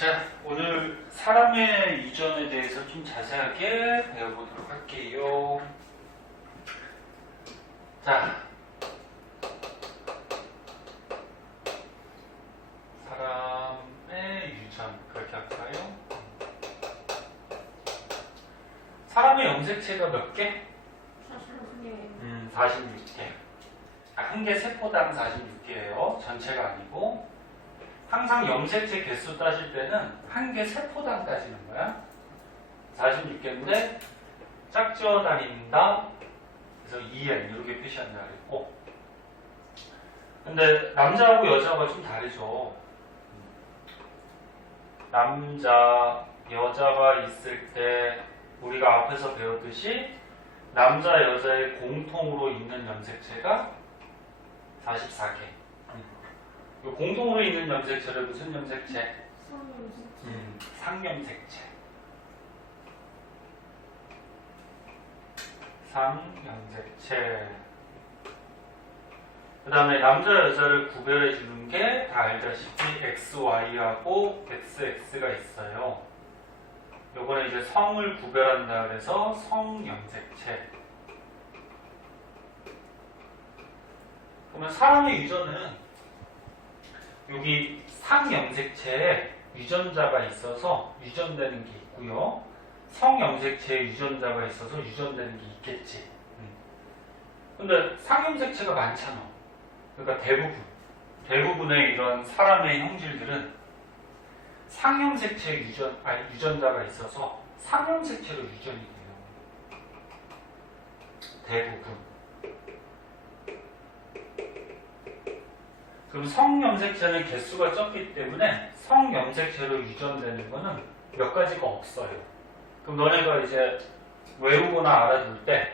자, 오늘 사람의 유전에 대해서 좀 자세하게 배워보도록 할게요. 자, 사람의 유전, 그렇게 할까요? 사람의 염색체가 몇 개? 46개. 한 개 세포당 46개예요. 전체가 아니고. 항상 염색체 개수 따질 때는 한 개 세포당 따지는 거야. 46개인데 짝지어 다닌다. 그래서 EN 이렇게 표시한다 그랬고. 근데 남자하고 여자가 좀 다르죠. 남자, 여자가 있을 때 우리가 앞에서 배웠듯이 남자, 여자의 공통으로 있는 염색체가 44개. 공통으로 있는 염색체를 무슨 염색체? 상염색체. 상염색체. 그 다음에 남자, 여자를 구별해 주는 게 다 알다시피 XY하고 XX가 있어요. 요번에 이제 성을 구별한다 그래서 성염색체. 그러면 사람의 유전은 여기 상염색체에 유전자가 있어서 유전되는 게 있고요. 성염색체에 유전자가 있어서 유전되는 게 있겠지. 근데 상염색체가 많잖아. 그러니까 대부분의 이런 사람의 형질들은 상염색체에 유전자가 있어서 상염색체로 유전이 돼요. 대부분. 그럼 성염색체는 개수가 적기 때문에 성염색체로 유전되는 거는 몇 가지가 없어요. 그럼 너네가 이제 외우거나 알아둘 때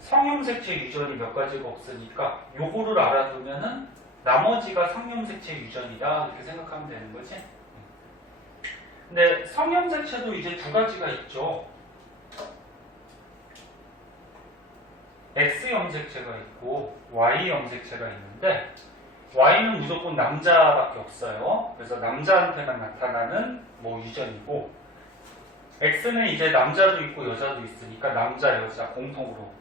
성염색체 유전이 몇 가지가 없으니까 요거를 알아두면은 나머지가 상염색체 유전이다 이렇게 생각하면 되는 거지. 근데 성염색체도 이제 두 가지가 있죠. X염색체가 있고 Y염색체가 있는데 Y는 무조건 남자밖에 없어요. 그래서 남자한테만 나타나는 뭐 유전이고, X는 이제 남자도 있고 여자도 있으니까 남자, 여자 공통으로,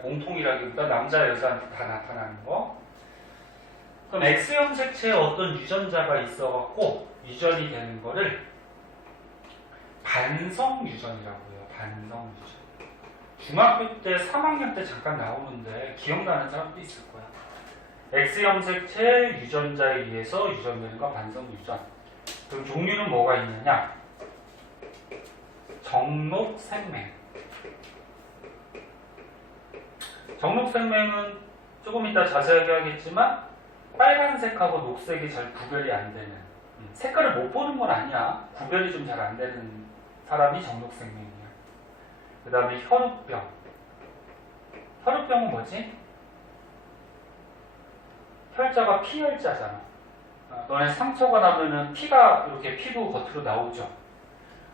공통이라기보다 남자, 여자한테 다 나타나는 거. 그럼 X염색체에 어떤 유전자가 있어갖고 유전이 되는 거를 반성 유전이라고 해요. 반성 유전. 중학교 때 3학년 때 잠깐 나오는데 기억나는 사람도 있을 거야. X염색체 유전자에 의해서 유전되는 건 반성 유전. 그럼 종류는 뭐가 있느냐? 정록생맹. 정록생맹은 조금 이따 자세하게 하겠지만 빨간색하고 녹색이 잘 구별이 안 되는, 색깔을 못 보는 건 아니야. 구별이 좀 잘 안 되는 사람이 정록생맹이야. 그 다음에 혈우병. 혈우병은 뭐지? 혈자가 피혈자잖아. 너네 상처가 나면은 피가 이렇게 피부 겉으로 나오죠.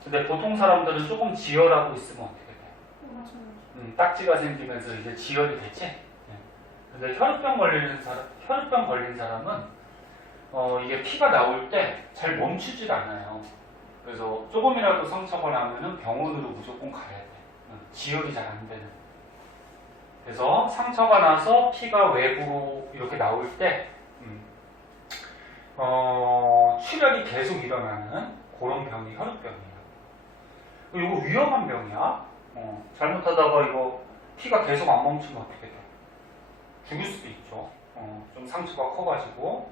근데 보통 사람들은 조금 지혈하고 있으면 어떻게 돼? 딱지가 생기면서 이제 지혈이 되지. 근데 혈우병 걸린 사람은 이게 피가 나올 때 잘 멈추질 않아요. 그래서 조금이라도 상처가 나면은 병원으로 무조건 가야 돼. 지혈이 잘 안 되는. 그래서 상처가 나서 피가 외부로 이렇게 나올 때 출혈이 계속 일어나는 그런 병이 혈우병이에요. 이거 위험한 병이야. 잘못하다가 이거 피가 계속 안 멈추면 어떻게 돼? 죽을 수도 있죠. 좀 상처가 커가지고.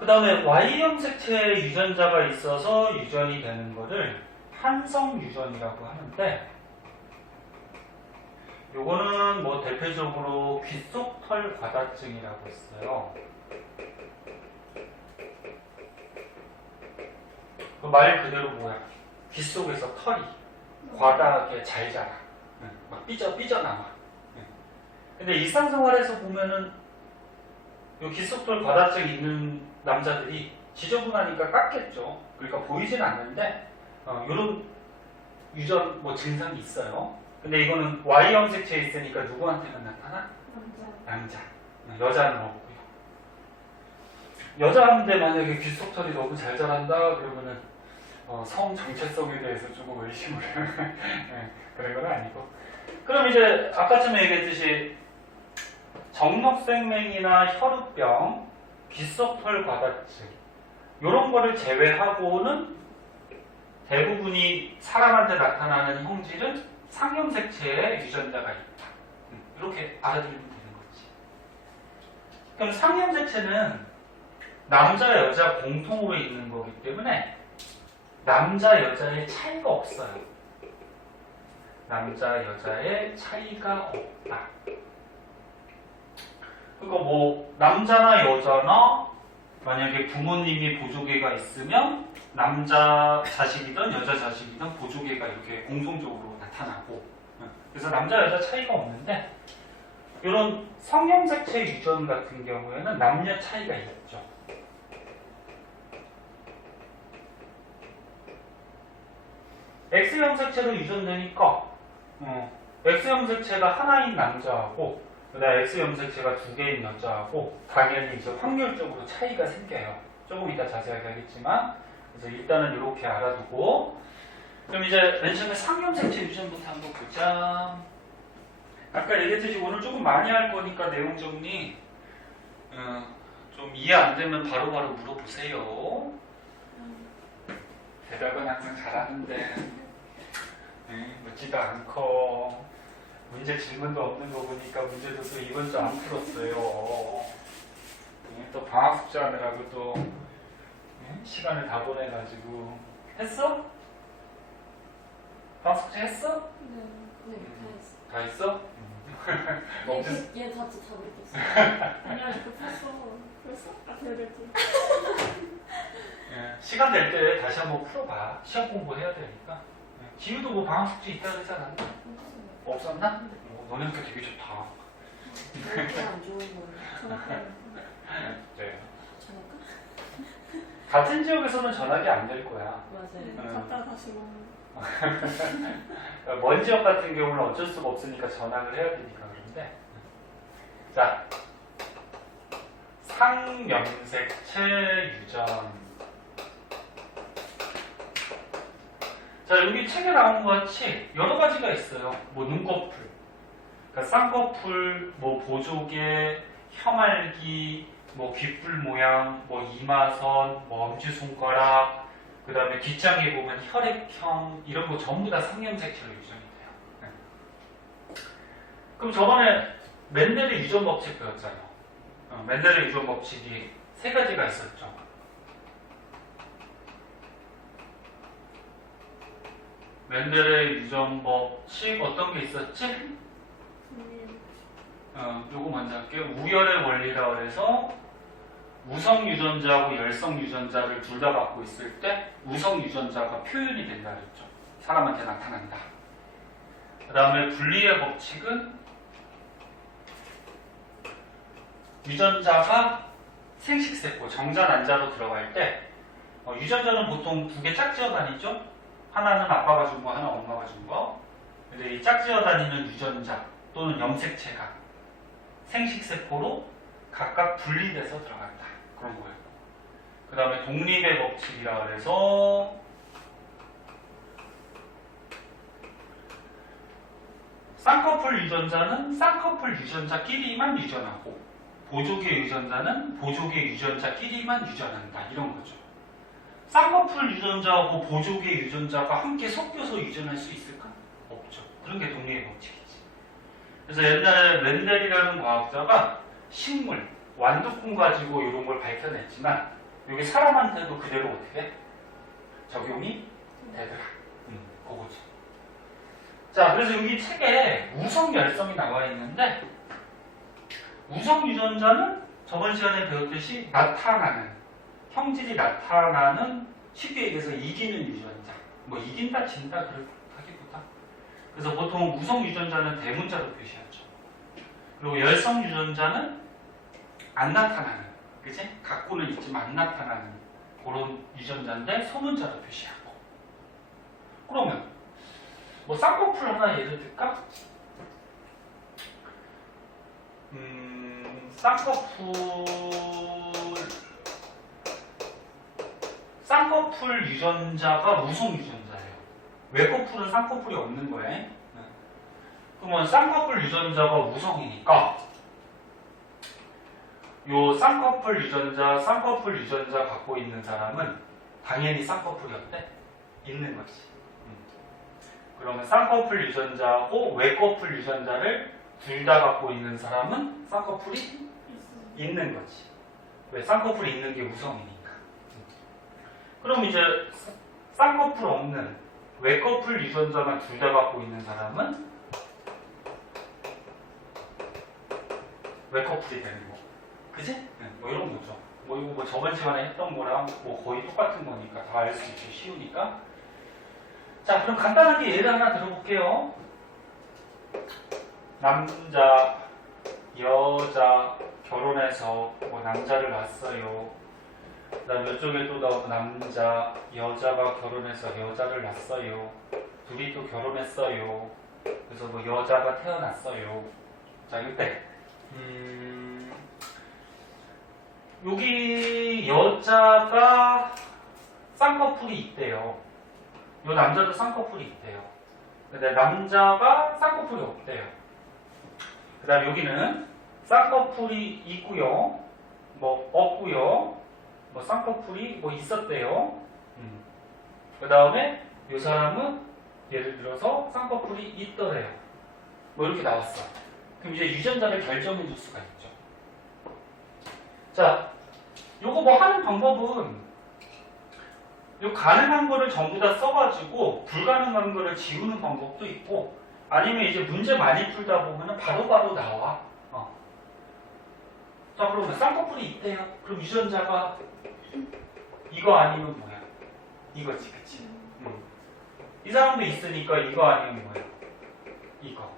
그 다음에 Y염색체에 유전자가 있어서 유전이 되는 거를 한성 유전이라고 하는데, 요거는 뭐 대표적으로 귓속털 과다증이라고 했어요. 그 말 그대로 뭐야? 귓속에서 털이 과다하게 잘 자라. 막 삐져나와. 근데 일상생활에서 보면은 요 귓속털 과다증 있는 남자들이 지저분하니까 깎겠죠. 그러니까 보이진 않는데 요런 유전 뭐 증상이 있어요. 근데 이거는 Y염색체에 있으니까 누구한테만 나타나? 남자. 여자는 없고요. 여자인데 만약에 귓속털이 너무 잘 자란다 그러면은 성 정체성에 대해서 조금 의심을 네, 그런 건 아니고. 그럼 이제 아까쯤에 얘기했듯이 정력생맹이나 혈우병, 귓속털 과다증 이런 거를 제외하고는 대부분이 사람한테 나타나는 형질은 상염색체의 유전자가 있다. 이렇게 알아들으면 되는 거지. 그럼 상염색체는 남자, 여자 공통으로 있는 거기 때문에 남자, 여자의 차이가 없어요. 남자, 여자의 차이가 없다. 그러니까 뭐 남자나 여자나 만약에 부모님이 보조개가 있으면 남자 자식이든 여자 자식이든 보조개가 이렇게 공통적으로 나타나고, 그래서 남자, 여자 차이가 없는데 이런 성염색체 유전 같은 경우에는 남녀 차이가 있죠. X염색체로 유전되니까 X염색체가 하나인 남자하고 그다음에 X염색체가 두 개인 여자하고 당연히 이제 확률적으로 차이가 생겨요. 조금 이따 자세하게 하겠지만, 그래서 일단은 이렇게 알아두고, 그럼 이제 맨 처음에 상염색체 유전부터 한번 보자. 아까 얘기했듯이 오늘 조금 많이 할 거니까 내용 정리 좀 이해 안 되면 바로바로 물어보세요. 대답은 항상 잘하는데 묻지도 않고 문제 질문도 없는 거 보니까 문제도 또 이번 주 안 풀었어요. 또 방학 숙제 하느라고 또 시간을 다 보내가지고. 했어? 방학 숙제 했어? 네, 다 했어. 다 했어? 얘 같이 다 그랬어. 아니야, 이거 폈어. 그랬어? 아, 그랬지. 시간 될 때 다시 한번 풀어봐. 시험 공부해야 되니까. 지우도 뭐 방학 숙제 있다 그러잖아. 없었나? 너네 학교 되게 좋다. 그렇게 안 좋은 거예요. 네. 전화가? 같은 지역에서는 전학이 안 될 거야. 맞아요. 갔다 다시 오는. 먼 지역 같은 경우는 어쩔 수가 없으니까 전학을 해야 되니까 그런데. 자, 상염색체 유전. 자, 여기 책에 나온 것 같이 여러 가지가 있어요. 뭐 눈꺼풀, 그러니까 쌍꺼풀, 뭐 보조개, 혀말기, 뭐 귓불 모양, 뭐 이마선, 뭐 엄지손가락, 그 다음에 뒷장에 보면 혈액형 이런 거 전부 다 상염색체로 유전이 돼요. 네. 그럼 저번에 멘델의 유전 법칙 배웠잖아요. 멘델의 유전 법칙이 세 가지가 있었죠. 멘델의 유전 법칙 어떤 게 있었지? 요거 먼저 할게요. 우열의 원리라 그래서 우성 유전자하고 열성 유전자를 둘 다 갖고 있을 때 우성 유전자가 표현이 된다 그랬죠. 사람한테 나타난다. 그 다음에 분리의 법칙은 유전자가 생식세포, 정자, 난자로 들어갈 때 유전자는 보통 두 개 짝지어 다니죠. 하나는 아빠가 준 거, 하나 엄마가 준 거. 근데 이 짝지어 다니는 유전자 또는 염색체가 생식세포로 각각 분리돼서 들어간다. 그런 거예요. 그 다음에 독립의 법칙이라 그래서 쌍꺼풀 유전자는 쌍꺼풀 유전자끼리만 유전하고 보조개 유전자는 보조개 유전자끼리만 유전한다. 이런 거죠. 쌍꺼풀 유전자하고 보조개 유전자가 함께 섞여서 유전할 수 있을까? 없죠. 그런 게 독립의 법칙이지. 그래서 옛날에 멘델이라는 과학자가 식물, 완두콩 가지고 이런 걸 밝혀냈지만 이게 사람한테도 그대로 어떻게 적용이 되더라. 그거죠. 자, 그래서 여기 책에 우성 열성이 나와 있는데 우성 유전자는 저번 시간에 배웠듯이 나타나는 형질이 나타나는 쉽게 얘기해서 이기는 유전자. 뭐 이긴다, 진다 그렇다기보다. 그래서 보통 우성 유전자는 대문자로 표시하죠. 그리고 열성 유전자는 안 나타나는, 그치? 갖고는 있지만 안 나타나는 그런 유전자인데 소문자로 표시하고. 그러면 뭐 쌍꺼풀 하나 예를 들까? 쌍꺼풀 쌍꺼풀 유전자가 무성 유전자예요. 외꺼풀은 쌍꺼풀이 없는 거예요. 그러면 쌍꺼풀 유전자가 무성이니까 요 쌍꺼풀 유전자 갖고 있는 사람은 당연히 쌍꺼풀이 어때? 있는 거지. 그러면 쌍꺼풀 유전자하고 외꺼풀 유전자를 둘 다 갖고 있는 사람은 쌍꺼풀이 있는 거지. 왜? 쌍꺼풀이 있는 게 우성이니까. 그럼 이제 쌍꺼풀 없는 외꺼풀 유전자만 둘 다 갖고 있는 사람은 외꺼풀이 되는 거. 그지? 네, 뭐 이런 거죠. 뭐 이거 뭐 저번 시간에 했던 거랑 뭐 거의 똑같은 거니까 다 알 수 있고 쉬우니까. 자, 그럼 간단하게 예를 하나 들어볼게요. 남자, 여자 결혼해서 뭐 남자를 낳았어요. 그다음 이쪽에 또 나오고 남자, 여자가 결혼해서 여자를 낳았어요. 둘이 또 결혼했어요. 그래서 뭐 여자가 태어났어요. 자, 이때 여기 여자가 쌍꺼풀이 있대요. 요 남자도 쌍꺼풀이 있대요. 근데 남자가 쌍꺼풀이 없대요. 그 다음 여기는 쌍꺼풀이 있고요. 뭐 없고요. 뭐 쌍꺼풀이 뭐 있었대요. 그 다음에 요 사람은 예를 들어서 쌍꺼풀이 있더래요. 뭐 이렇게 나왔어. 그럼 이제 유전자를 결정해 줄 수가 있죠. 자, 요거 뭐 하는 방법은 요 가능한 거를 전부 다 써가지고 불가능한 거를 지우는 방법도 있고, 아니면 이제 문제 많이 풀다 보면은 바로바로 나와. 자, 그러면 쌍꺼풀이 있대요. 그럼 유전자가 이거 아니면 뭐야? 이거지, 그치? 이 사람도 있으니까 이거 아니면 뭐야? 이거.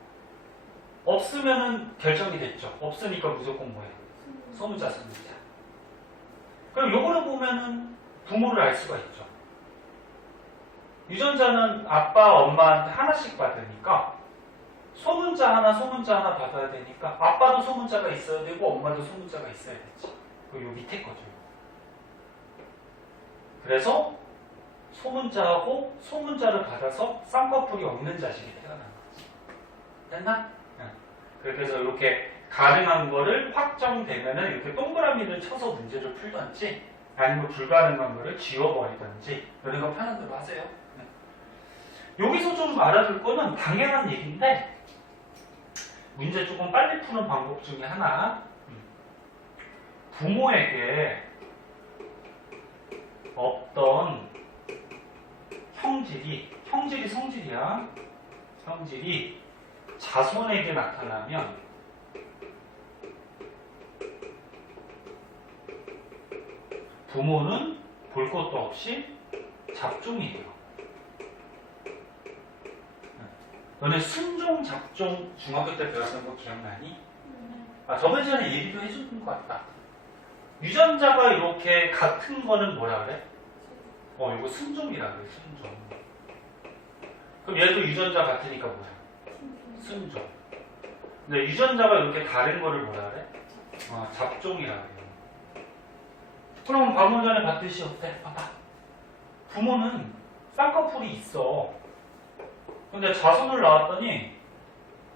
없으면은 결정이 됐죠. 없으니까 무조건 뭐야? 소문자. 그럼 요거를 보면은 부모를 알 수가 있죠. 유전자는 아빠, 엄마한테 하나씩 받으니까 소문자 하나 받아야 되니까 아빠도 소문자가 있어야 되고 엄마도 소문자가 있어야 되지. 그 요 밑에 거죠. 그래서 소문자하고 소문자를 받아서 쌍꺼풀이 없는 자식이 태어난 거지. 됐나? 그래서 이렇게 가능한 거를 확정되면은 이렇게 동그라미를 쳐서 문제를 풀던지 아니면 불가능한 거를 지워버리던지 이런 거 편한 대로 하세요. 여기서 좀 알아둘 거는 당연한 얘기인데 문제 조금 빨리 푸는 방법 중에 하나, 부모에게 어떤 형질이 성질이야. 형질이 자손에게 나타나면 부모는 볼 것도 없이 잡종이에요. 너네 순종, 잡종 중학교 때 배웠던 거 기억나니? 저번 시간에 얘기도 해준 것 같다. 유전자가 이렇게 같은 거는 뭐라 그래? 이거 순종이라 그래, 순종. 그럼 얘도 유전자 같으니까 뭐야? 순종. 근데 유전자가 이렇게 다른 거를 뭐라 그래? 잡종이라 그래. 그럼 방금 전에 봤듯이 어때? 봐봐. 부모는 쌍꺼풀이 있어. 근데 자손을 낳았더니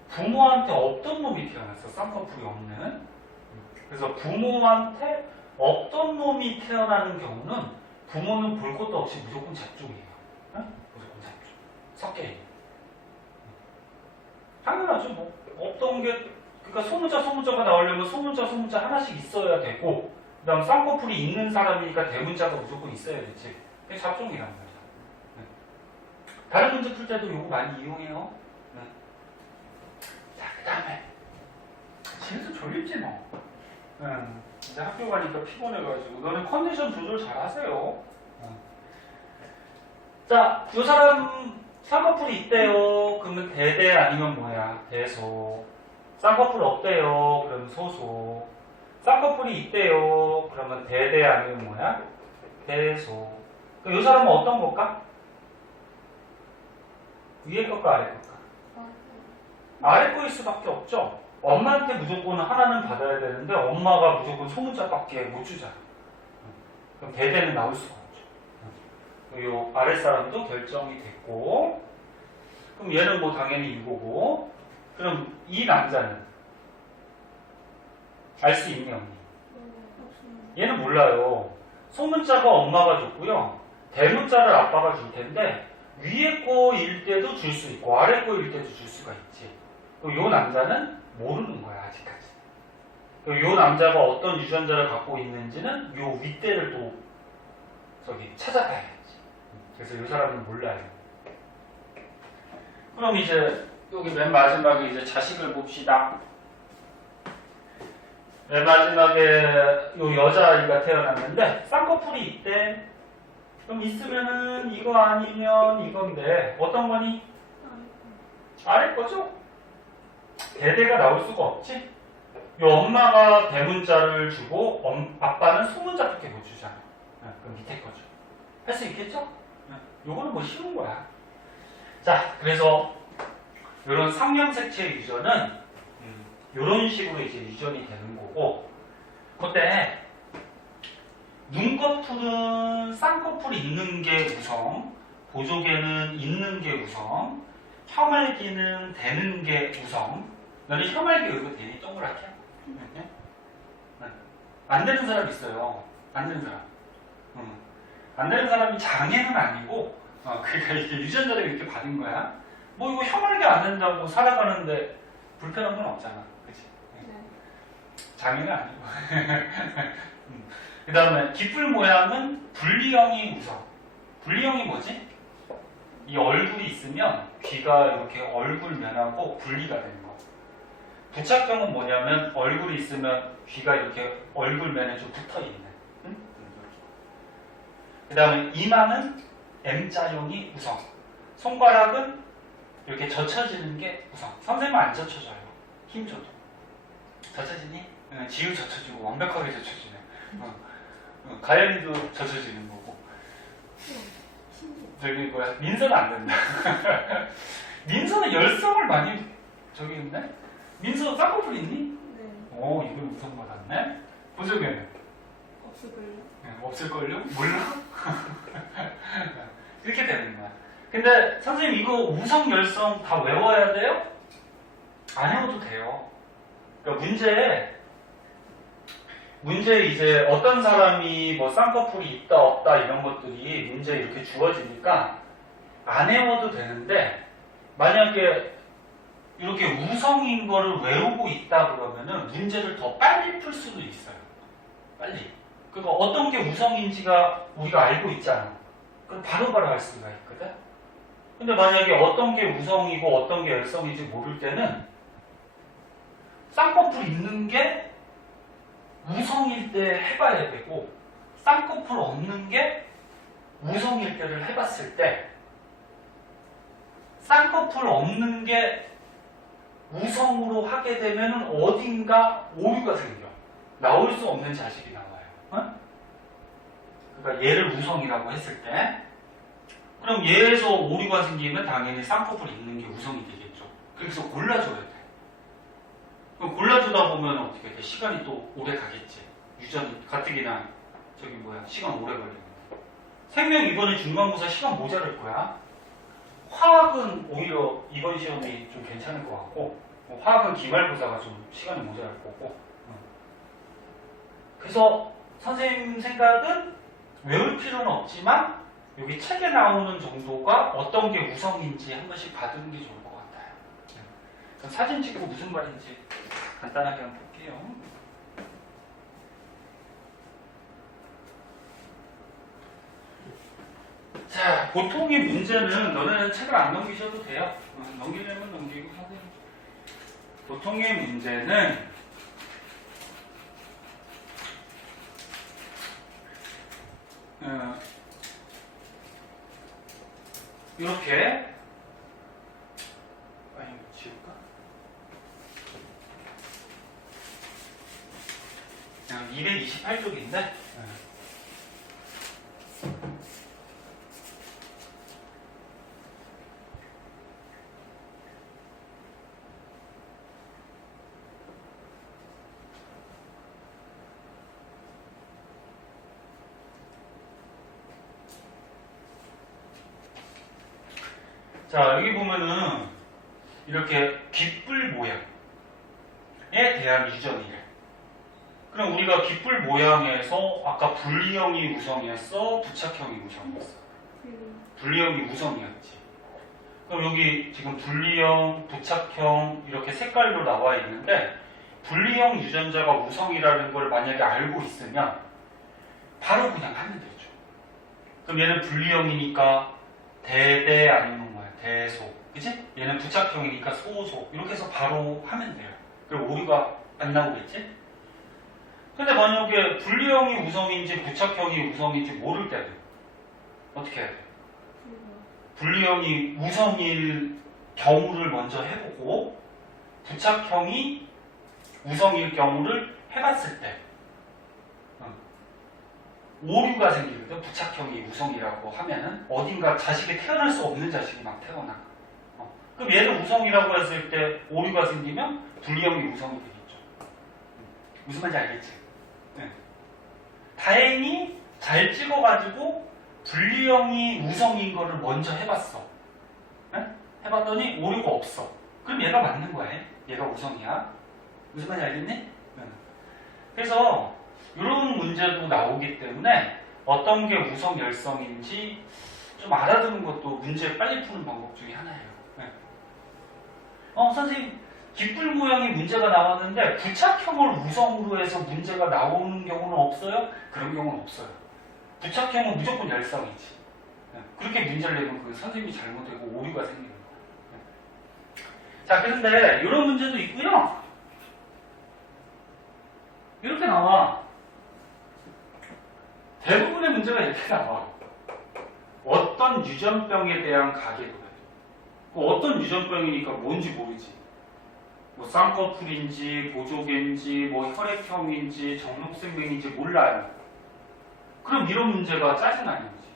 부모한테 없던 놈이 태어났어. 쌍꺼풀이 없는. 그래서 부모한테 없던 놈이 태어나는 경우는 부모는 볼 것도 없이 무조건 잡종이에요. 응? 무조건 잡종. 섞여있는. 당연하죠. 뭐 없던 게, 그러니까 소문자가 나오려면 소문자 하나씩 있어야 되고, 그 다음 쌍꺼풀이 있는 사람이니까 대문자가 무조건 있어야 되지. 그게 잡종이란 말이야. 다른 문제 풀 때도 이거 많이 이용해요. 자, 그 다음에 집에서 졸립지 뭐. 이제 학교 가니까 피곤해가지고 너는 컨디션 조절 잘 하세요. 자, 이 사람 쌍꺼풀이 있대요. 그러면 대대 아니면 뭐야? 대소. 쌍꺼풀 없대요. 그러면 소소. 쌍꺼풀이 있대요. 그러면 대대 아니면 뭐야? 대소. 그럼 이 사람은 어떤 걸까? 위에 것과 아래 것과? 아래 거일 수밖에 없죠. 엄마한테 무조건 하나는 받아야 되는데 엄마가 무조건 소문자밖에 못 주잖아. 그럼 대대는 나올 수가 없죠. 요 아랫사람도 결정이 됐고, 그럼 얘는 뭐 당연히 이거고, 그럼 이 남자는 알 수 있니 없니? 얘는 몰라요. 소문자가 엄마가 줬고요. 대문자를 아빠가 줄 텐데 위에 거일 때도 줄 수 있고 아래 거일 때도 줄 수가 있지. 요 남자는 모르는 거야 아직까지. 요 남자가 어떤 유전자를 갖고 있는지는 요 윗대를 또 저기 찾아가야지. 그래서 요 사람은 몰라요. 그럼 이제 여기 맨 마지막에 이제 자식을 봅시다. 맨 마지막에 요 여자아이가 태어났는데 쌍꺼풀이 있대. 그럼 있으면은 이거 아니면 이건데 어떤 거니? 아래 거죠? 대대가 나올 수가 없지? 요 엄마가 대문자를 주고 아빠는 소문자밖에 못 주잖아. 그럼 밑에 거죠. 할 수 있겠죠? 요거는 뭐 쉬운 거야. 자, 그래서 요런 상형색체 유전은 요런 식으로 이제 유전이 되는 거고, 그때 눈꺼풀은 쌍꺼풀 있는 게 우성, 보조개는 있는 게 우성, 혀말기는 되는 게 우성. 너는 혀말기 이거 되니? 동그랗게? 네? 안 되는 사람 있어요. 안 되는 사람. 안 되는 사람이 장애는 아니고, 그러니까 이게 유전자를 이렇게 받은 거야. 뭐 이거 혀말기 안 된다고 살아가는데 불편한 건 없잖아. 그치? 장애는 아니고. 그 다음에 귓불 모양은 분리형이 우성. 분리형이 뭐지? 이 얼굴이 있으면 귀가 이렇게 얼굴 면하고 분리가 되는 거. 부착형은 뭐냐면 얼굴이 있으면 귀가 이렇게 얼굴 면에 좀 붙어 있는. 응? 그 다음에 이마는 M자형이 우성. 손가락은 이렇게 젖혀지는 게 우성. 선생님은 안 젖혀져요. 힘줘도. 젖혀지니? 지우 젖혀주고 완벽하게 젖혀주네. 가연이도 젖혀지는 거고. 저기 뭐야 민서는 안 된다. 민서는 열성을 많이 저기 있네. 민서 쌍꺼풀 있니? 네. 오 이걸 우선 받았네. 보조개는? 없을걸요? 없을걸요? 몰라? 이렇게 되는 거야. 근데 선생님 이거 우성 열성 다 외워야 돼요? 안 외워도 돼요. 그러니까 문제 이제 어떤 사람이 뭐 쌍꺼풀이 있다 없다 이런 것들이 문제 이렇게 주어지니까 안 외워도 되는데, 만약에 이렇게 우성인 거를 외우고 있다 그러면은 문제를 더 빨리 풀 수도 있어요. 빨리. 그러니까 어떤 게 우성인지가 우리가 알고 있잖아. 그럼 바로바로 알 수가 있거든. 근데 만약에 어떤 게 우성이고 어떤 게 열성인지 모를 때는 쌍꺼풀 있는 게 우성일 때 해봐야 되고, 쌍꺼풀 없는 게 우성일 때를 해봤을 때 쌍꺼풀 없는 게 우성으로 하게 되면 어딘가 오류가 생겨. 나올 수 없는 자식이 나와요. 어? 그러니까 얘를 우성이라고 했을 때, 그럼 얘에서 오류가 생기면 당연히 쌍꺼풀 있는 게 우성이 되겠죠. 그래서 골라줘야 돼. 그럼 골라주다 보면 어떻게 돼? 시간이 또 오래 가겠지. 유전이 가뜩이나 저기 뭐야 시간 오래 걸리는 거. 생명 이번에 중간고사 시간 모자랄 거야. 화학은 오히려 이번 시험이 좀 괜찮을 것 같고, 화학은 기말고사가 좀 시간이 모자랄 거고. 그래서 선생님 생각은 외울 필요는 없지만 여기 책에 나오는 정도가 어떤 게 우성인지 한 번씩 봐두는 게 좋을 것 같아요. 그럼 사진 찍고 무슨 말인지 간단하게 한번 볼게요. 자, 보통의 문제는 너네는 책을 안 넘기셔도 돼요. 넘기려면 넘기고 하세요. 보통의 문제는 이렇게 아니 지울까? 228쪽인데 자, 여기 보면은 이렇게 깃불 모양에 대한 유전이래. 그럼 우리가 깃불 모양에서 아까 분리형이 우성이었어? 부착형이 우성이었어? 분리형이 우성이었지. 그럼 여기 지금 분리형, 부착형 이렇게 색깔로 나와 있는데 분리형 유전자가 우성이라는 걸 만약에 알고 있으면 바로 그냥 하면 되죠. 그럼 얘는 분리형이니까 대대 아니면 뭐야? 대소. 그치? 얘는 부착형이니까 소소. 이렇게 해서 바로 하면 돼요. 그럼 오류가 안 나오겠지? 근데 만약에 분리형이 우성인지 부착형이 우성인지 모를 때는 어떻게 해야 돼? 분리형이 우성일 경우를 먼저 해보고 부착형이 우성일 경우를 해봤을 때 오류가 생기거든. 부착형이 우성이라고 하면은 어딘가 자식이 태어날 수 없는 자식이 막 태어나. 그럼 얘를 우성이라고 했을 때 오류가 생기면 분리형이 우성이 되겠죠. 무슨 말인지 알겠지? 네. 다행히 잘 찍어가지고 분리형이 우성인 거를 먼저 해봤어. 네? 해봤더니 오류가 없어. 그럼 얘가 맞는 거야. 얘가 우성이야. 무슨 말인지 알겠니? 네. 그래서 이런 문제도 나오기 때문에 어떤 게 우성 열성인지 좀 알아두는 것도 문제 빨리 푸는 방법 중에 하나예요. 네. 선생님 깃불 모양의 문제가 나왔는데 부착형을 우성으로 해서 문제가 나오는 경우는 없어요? 그런 경우는 없어요. 부착형은 무조건 열성이지. 네. 그렇게 문제를 내면 그 선생님이 잘못되고 오류가 생기는 거예요. 네. 자, 그런데 이런 문제도 있고요. 이렇게 나와. 대부분의 문제가 이렇게 나와. 어떤 유전병에 대한 가계도래. 어떤 유전병이니까 뭔지 모르지. 뭐 쌍꺼풀인지 보조개인지 뭐 혈액형인지 정록생명인지 몰라요. 그럼 이런 문제가 짜증나는 거지.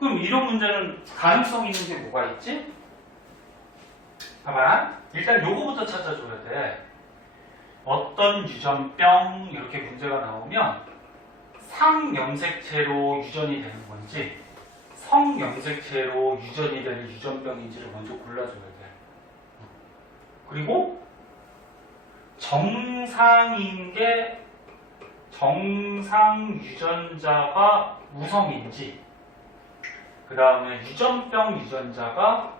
그럼 이런 문제는 가능성 있는 게 뭐가 있지? 봐봐. 일단 요거부터 찾아줘야 돼. 어떤 유전병 이렇게 문제가 나오면 상염색체로 유전이 되는 건지 성염색체로 유전이 되는 유전병인지를 먼저 골라줘야 돼. 그리고 정상인 게 정상 유전자가 우성인지 그 다음에 유전병 유전자가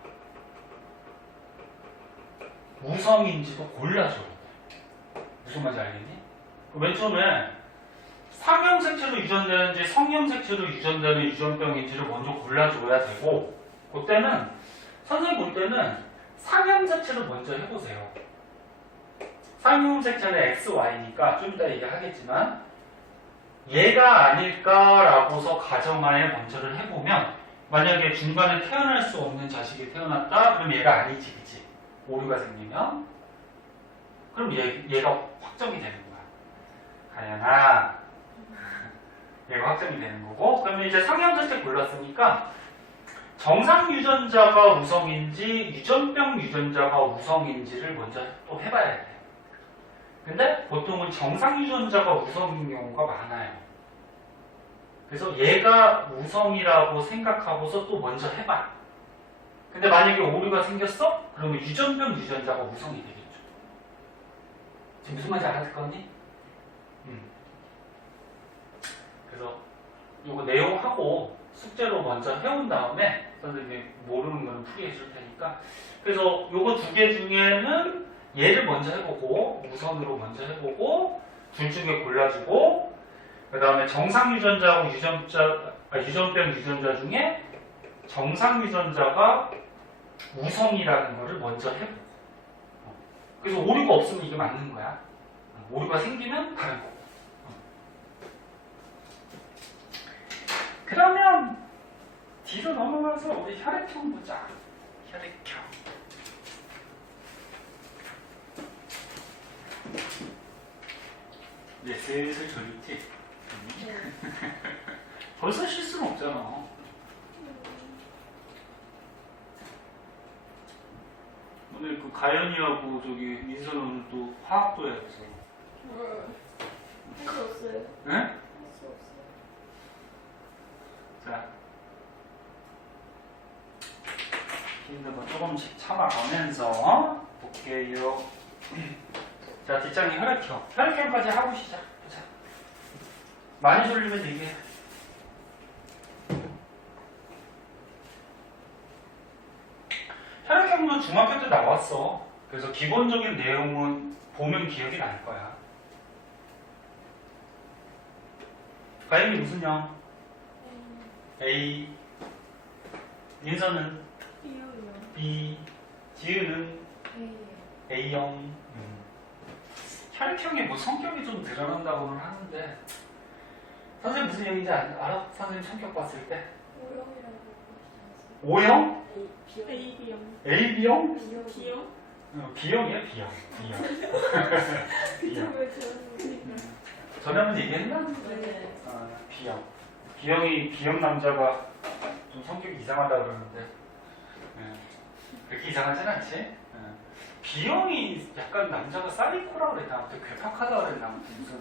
우성인지도 골라줘야 돼. 무슨 말인지 알겠니? 맨 처음에 상염색체로 유전되는지 성염색체로 유전되는 유전병인지를 먼저 골라줘야 되고 그때는 선생님 볼 때는 상염색체를 먼저 해보세요. 상염색체는 XY니까 좀 이따 얘기하겠지만 얘가 아닐까라고서 가정하에 먼저를 해보면 만약에 중간에 태어날 수 없는 자식이 태어났다 그럼 얘가 아니지 그치? 오류가 생기면 그럼 얘가 확정이 되는 거야. 가연아 얘가 확정이 되는 거고 그러면 이제 상염색체 골랐으니까 정상 유전자가 우성인지 유전병 유전자가 우성인지를 먼저 또 해봐야 돼. 근데 보통은 정상 유전자가 우성인 경우가 많아요. 그래서 얘가 우성이라고 생각하고서 또 먼저 해봐. 근데 만약에 오류가 생겼어? 그러면 유전병 유전자가 우성이 되겠죠. 지금 무슨 말인지 알아듣겠니? 그래서 이거 내용하고 숙제로 먼저 해온 다음에 선생님이 모르는 거는 풀이해 줄 테니까 그래서 요거 두 개 중에는 얘를 먼저 해보고 우선으로 먼저 해보고 둘 중에 골라주고 그 다음에 정상 유전자하고 유전병 유전자 중에 정상 유전자가 우성이라는 거를 먼저 해보고 그래서 오류가 없으면 이게 맞는 거야. 오류가 생기면 다른 거고 그러면 뒤로 넘어가서 우리 혈액형 보자. 혈액형. 이제 슬슬 졸리지? 벌써 쉴 수는 없잖아. 오늘 그 가연이하고 저기 민선 오늘 또 화학도 해야 돼서. 할 수 없어요. 응? 할 수 없어요. 자. 힘든 거 조금씩 참아가면서 볼게요. 자, 뒷장이 혈액형. 혈액형까지 하고 시작. 보자. 많이 졸리면 얘기해. 혈액형도 중학교 때 나왔어. 그래서 기본적인 내용은 보면 기억이 날 거야. 가영이 무슨 형? A. 민서는 B요요. B. 지우는 A형. 혈액형이 뭐 성격이 좀 드러난다고는 하는데 선생님 무슨 얘기인지 알아? 선생님 성격 봤을 때 O형이라고 하시지 O형? 않았어요? AB형. AB형? B형? B형이야 B형. B형. 왜 저러는 전에 한번 얘기했나? 네. B형. B형 남자가 좀 성격이 이상하다 그러는데 그렇게 이상하진 않지? B형이 약간 남자가 사이코라 그랬나? 아무튼 괴팍하다 그랬나? 아무튼 무슨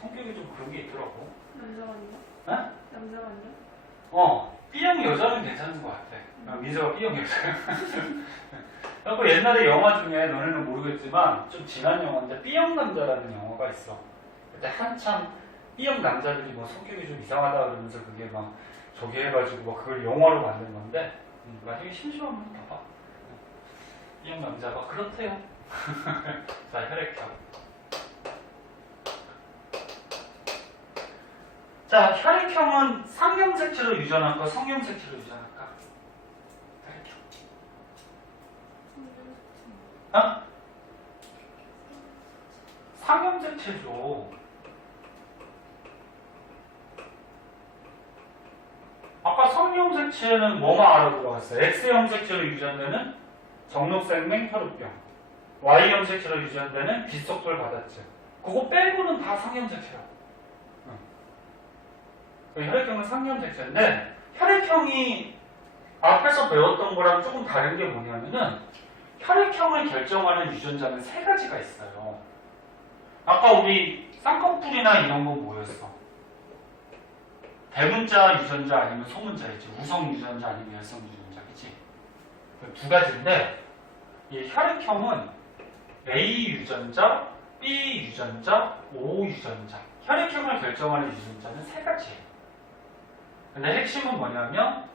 성격이 좀 그런 게 있더라고. 남자관요? 어? 남자관요? B형 여자는 괜찮은 것 같아. 민서가 B형 여자야. 그리고 옛날에 영화 중에 너네는 모르겠지만 좀 지난 영화인데 B형 남자라는 영화가 있어. 그때 한참 B형 남자들이 뭐 성격이 좀 이상하다 그러면서 그게 막 저기 해가지고 막 그걸 영화로 만든 건데 나중에 심심하면 봐봐. B형 남자가 그렇대요. 자, 혈액형. 자, 혈액형은 상형색체로 유전할까 성형색체로 유전할까? 혈액형. 어? 상형색체죠. 아까 성형색체는 뭐만 알아들어갔어요? X형색체로 유전되는 정록생명 혈우병, Y형색체로 유전되는 빗속돌 바다증. 그거 빼고는 다 상형색체라고. 혈액형은 상형색체인데 혈액형이 앞에서 배웠던 거랑 조금 다른 게 뭐냐면은 혈액형을 결정하는 유전자는 세 가지가 있어요. 아까 우리 쌍꺼풀이나 이런 건 뭐였어? 대문자 유전자 아니면 소문자이지. 우성 유전자 아니면 열성 유전자, 그치? 두 가지인데 이 혈액형은 A 유전자, B 유전자, O 유전자. 혈액형을 결정하는 유전자는 세 가지예요. 근데 핵심은 뭐냐면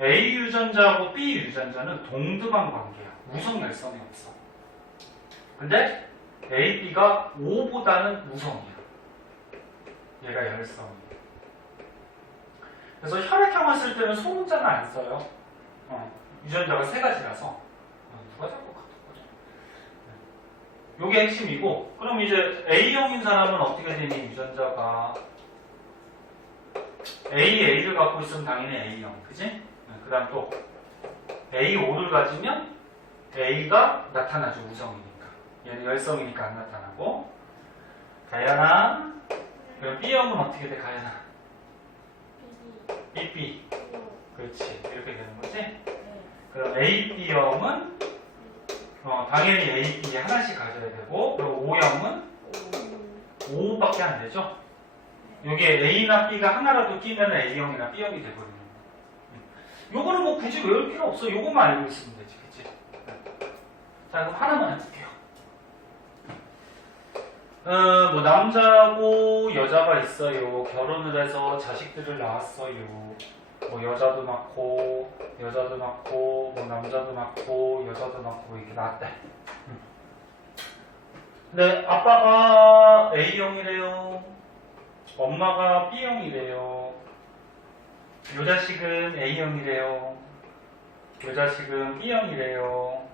A 유전자하고 B 유전자는 동등한 관계야. 우성 열성이 없어. 근데 A, B가 O보다는 우성이야. 얘가 열성이야. 그래서 혈액형을 쓸 때는 소문자는 안 써요. 유전자가 세 가지라서. 누가 자꾸 같은 거죠? 요게 핵심이고, 그럼 이제 A형인 사람은 어떻게 되니? 유전자가 A를 갖고 있으면 당연히 A형, 그지? 그 다음 또 A5를 가지면 A가 나타나죠, 우성이니까. 얘는 열성이니까 안 나타나고. 가연아, 그럼 B형은 어떻게 돼, 가연아? B. 그렇지, 이렇게 되는 거지? 그럼 AB형은 당연히 A, B 하나씩 가져야 되고, 그리고 O형은 5밖에 안 되죠? 여기에 A나 B가 하나라도 끼면 A형이나 B형이 돼버리는 거예요. 요거는 뭐 굳이 외울 필요 없어. 요것만 알고 있으면 되지, 그치? 자, 그럼 하나만 해볼게요. 뭐 남자고 여자가 있어요. 결혼을 해서 자식들을 낳았어요. 뭐 여자도 낳고 여자도 낳고 뭐 남자도 낳고 여자도 낳고 이렇게 낳았대. 근데 아빠가 A형이래요. 엄마가 B형이래요. 요 자식은 A형이래요. 요 자식은 B형이래요.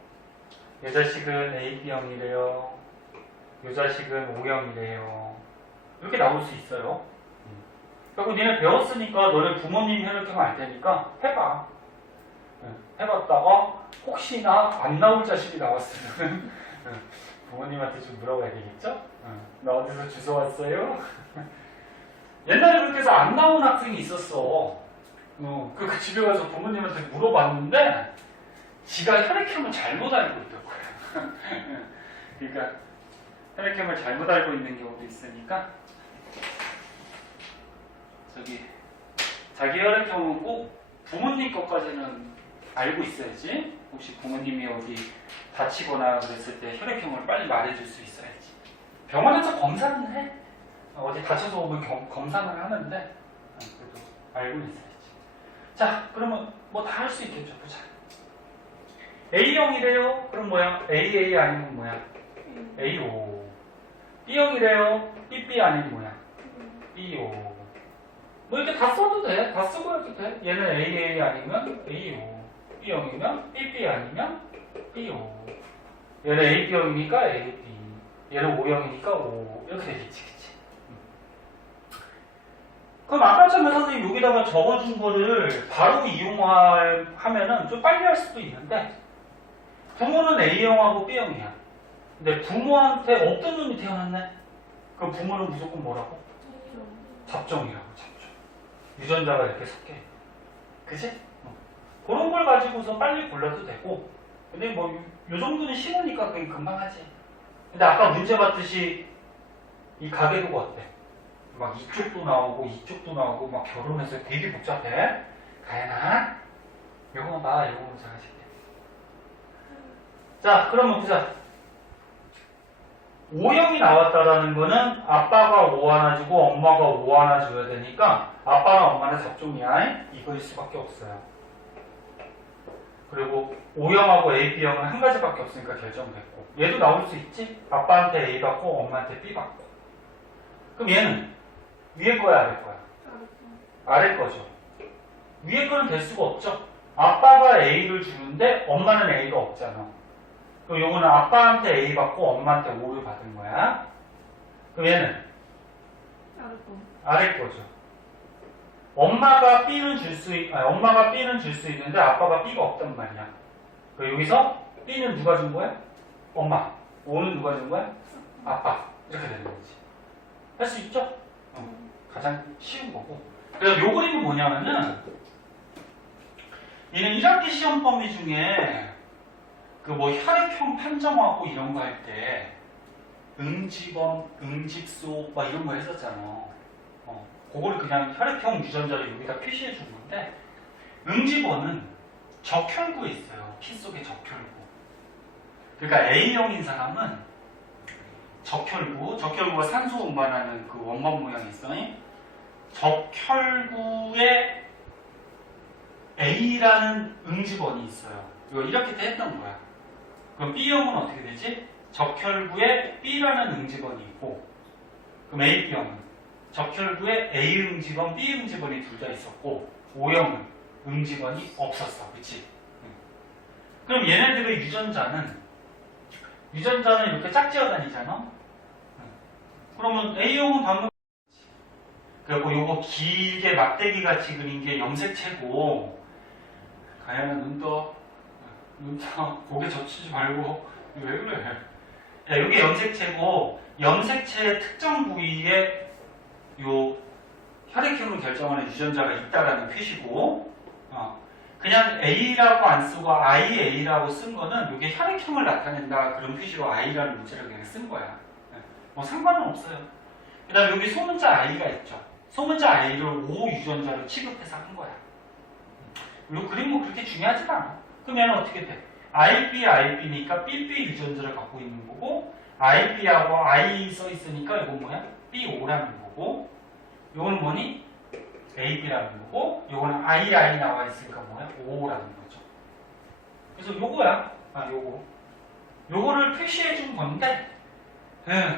요 자식은 AB형이래요. 요 자식은 O형이래요. 이렇게 나올 수 있어요. 그리고 니네 배웠으니까 너네 부모님 혈액형 알 테니까 해봐. 해봤다가 혹시나 안 나올 자식이 나왔으면 부모님한테 좀 물어봐야 되겠죠? 나 어디서 주워 왔어요? 옛날에 그렇게 해서 안 나온 학생이 있었어. 그 집에 가서 부모님한테 물어봤는데 지가 혈액형을 잘못 알고 있더라고요. 그러니까 혈액형을 잘못 알고 있는 경우도 있으니까 저기 자기 혈액형은 꼭 부모님 것까지는 알고 있어야지. 혹시 부모님이 어디 다치거나 그랬을 때 혈액형을 빨리 말해줄 수 있어야지. 병원에서 검사는 해. 어디 다쳐서 오면 검사는 하는데 그래도 알고 있어야지. 자, 그러면 뭐 다 할 수 있겠죠. 보자. A형이래요. 그럼 뭐야? AA 아니면 뭐야? AO. B형이래요. BB 아니면 뭐야? BO. 뭐 이렇게 다 써도 돼. 다 쓰고 해도 돼. 얘는 AA 아니면 AO. B형이면 BB 아니면 BO. 얘는 AB형이니까 AB. 얘는 O형이니까 O. 이렇게 되겠지. 그치? 그럼 아까처럼 선생님 여기다가 적어준 거를 바로 이용하면은 좀 빨리 할 수도 있는데 부모는 A형하고 B형이야. 근데 부모한테 없던 놈이 태어났네? 그럼 부모는 무조건 뭐라고? 잡종이라고, 잡종. 유전자가 이렇게 섞여. 그치? 그런 걸 가지고서 빨리 골라도 되고, 근데 뭐, 요 정도는 쉬우니까 그냥 금방 하지. 근데 아까 문제 봤듯이 이 가계도가 어때? 막 이쪽도 나오고, 이쪽도 나오고, 막 결혼해서 되게 복잡해. 가연아, 요거만 봐, 요거만 잘하실게. 자, 그러면 보자. O형이 나왔다라는 거는 아빠가 O 하나 주고 엄마가 O 하나 줘야 되니까 아빠랑 엄마는 잡종이야. 이거일 수밖에 없어요. 그리고 O형하고 AB형은 한 가지밖에 없으니까 결정됐고 얘도 나올 수 있지? 아빠한테 A 받고 엄마한테 B 받고 그럼 얘는 위에 거야 아래 거야? 아래 거죠. 위에 거는 될 수가 없죠. 아빠가 A를 주는데 엄마는 A가 없잖아. 그럼 요거는 아빠한테 A 받고 엄마한테 O를 받은 거야. 그럼 얘는 아래 거죠. 엄마가 B는 줄 수 있는데 아빠가 B가 없단 말이야. 그럼 여기서 B는 누가 준 거야? 엄마. O는 누가 준 거야? 아빠. 이렇게 되는 거지. 할 수 있죠? 가장 쉬운 거고. 그래서 요 그림은 뭐냐면은 얘는 1학기 시험 범위 중에 그 뭐 혈액형 판정하고 이런 거 할 때 응집원, 응집소 막 이런 거 했었잖아. 그거를 그냥 혈액형 유전자를 여기다 표시해 준 건데 응집원은 적혈구에 있어요. 피 속에 적혈구. 그러니까 A형인 사람은 적혈구가 산소 운반하는 그 원반 모양이 있어. 적혈구에 A라는 응집원이 있어요. 이거 이렇게 했던 거야. 그럼 B형은 어떻게 되지? 적혈구에 B라는 응집원이 있고 그럼 AB형은 적혈구에 A 응집원, B 응집원이 둘 다 있었고 O형은 응집원이 없었어. 그치? 그럼 얘네들의 유전자는 이렇게 짝지어 다니잖아? 그러면 A형은 방금 그리고 요거 길게 막대기 같이 그린 게 염색체고 가연아 눈 떠. 고개 젖히지 말고 왜 그래? 야, 이게 염색체고 염색체의 특정 부위에 요 혈액형을 결정하는 유전자가 있다라는 표시고 그냥 A라고 안 쓰고 IA라고 쓴 거는 이게 혈액형을 나타낸다 그런 표시로 I라는 문자를 그냥 쓴 거야. 뭐 상관은 없어요. 그 다음에 여기 소문자 I가 있죠. 소문자 I를 O 유전자로 취급해서 한 거야. 이 그림 뭐 그렇게 중요하지가 않아. 그러면 어떻게 돼? IB니까 BB 유전자를 갖고 있는 거고 IB하고 I 써 있으니까 이건 뭐야? BO라는 거고 이건 뭐니? AB라는 거고 이거는 II 나와 있으니까 뭐야? O라는 거죠. 그래서 요거야. 요거를 표시해 준 건데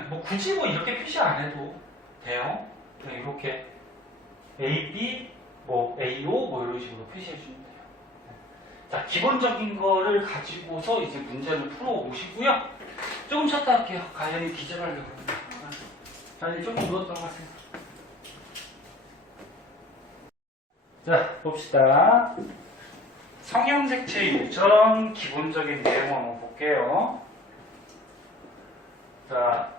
뭐 굳이 뭐 이렇게 표시 안 해도 돼요. 그냥 이렇게 AB, 뭐 AO 뭐 이런 식으로 표시해 주면 돼요. 자, 기본적인 거를 가지고서 이제 문제를 풀어 오시고요. 조금 쉬었다 할게요. 가연이 기절하려고 합니다. 자, 이제 조금 누웠다고 하세요. 자, 봅시다. 성형색체 유전 기본적인 내용 한번 볼게요. 자,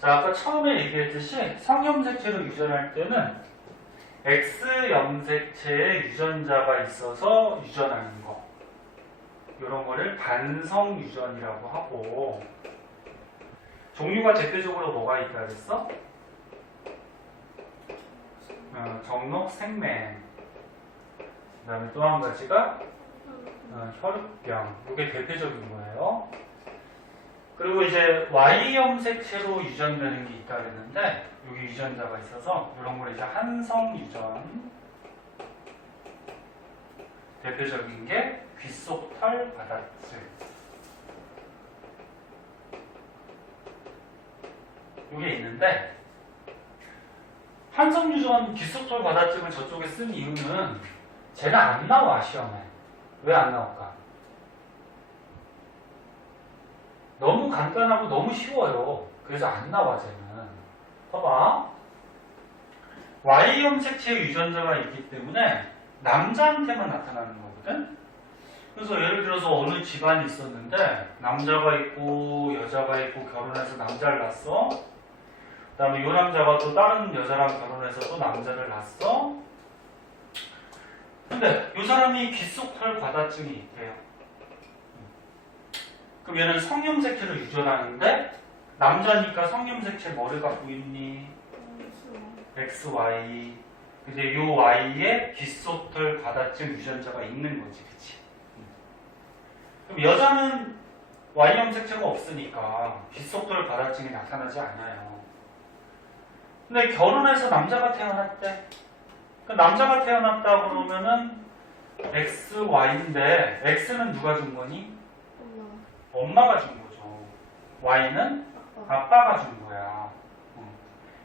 아까 처음에 얘기했듯이 성염색체로 유전할 때는 X염색체에 유전자가 있어서 유전하는 거 이런 거를 반성 유전이라고 하고 종류가 대표적으로 뭐가 있다 그랬어? 정록 생맹. 그 다음에 또 한 가지가 혈우병. 이게 대표적인 거예요. 그리고 이제 Y형 색채로 유전되는 게 있다 그랬는데 여기 유전자가 있어서 이런 걸 이제 한성 유전. 대표적인 게 귓속털 바다증. 이게 있는데 한성 유전 귓속털 바다증을 저쪽에 쓴 이유는 쟤는 안 나와 시험에. 왜 안 나올까? 너무 간단하고 너무 쉬워요. 그래서 안 나와 쟤는. 봐봐. Y형 색채 유전자가 있기 때문에 남자한테만 나타나는 거거든. 그래서 예를 들어서 어느 집안이 있었는데 남자가 있고 여자가 있고 결혼해서 남자를 낳았어. 그 다음에 이 남자가 또 다른 여자랑 결혼해서 또 남자를 낳았어. 근데 이 사람이 귓속털 과다증이 있대요. 그럼 얘는 성형색체를 유전하는데 남자니까 성형색체 뭐를 갖고 있니? XY. 근데 요 Y에 귓속털 과다증 유전자가 있는 거지, 그치? 그럼 여자는 Y형 색채가 없으니까 귓속털 과다증이 나타나지 않아요. 근데 결혼해서 남자가 태어났대. 그 남자가 태어났다 그러면은 XY인데 X는 누가 준 거니? 엄마가 준 거죠. Y는 아빠가 준 거야.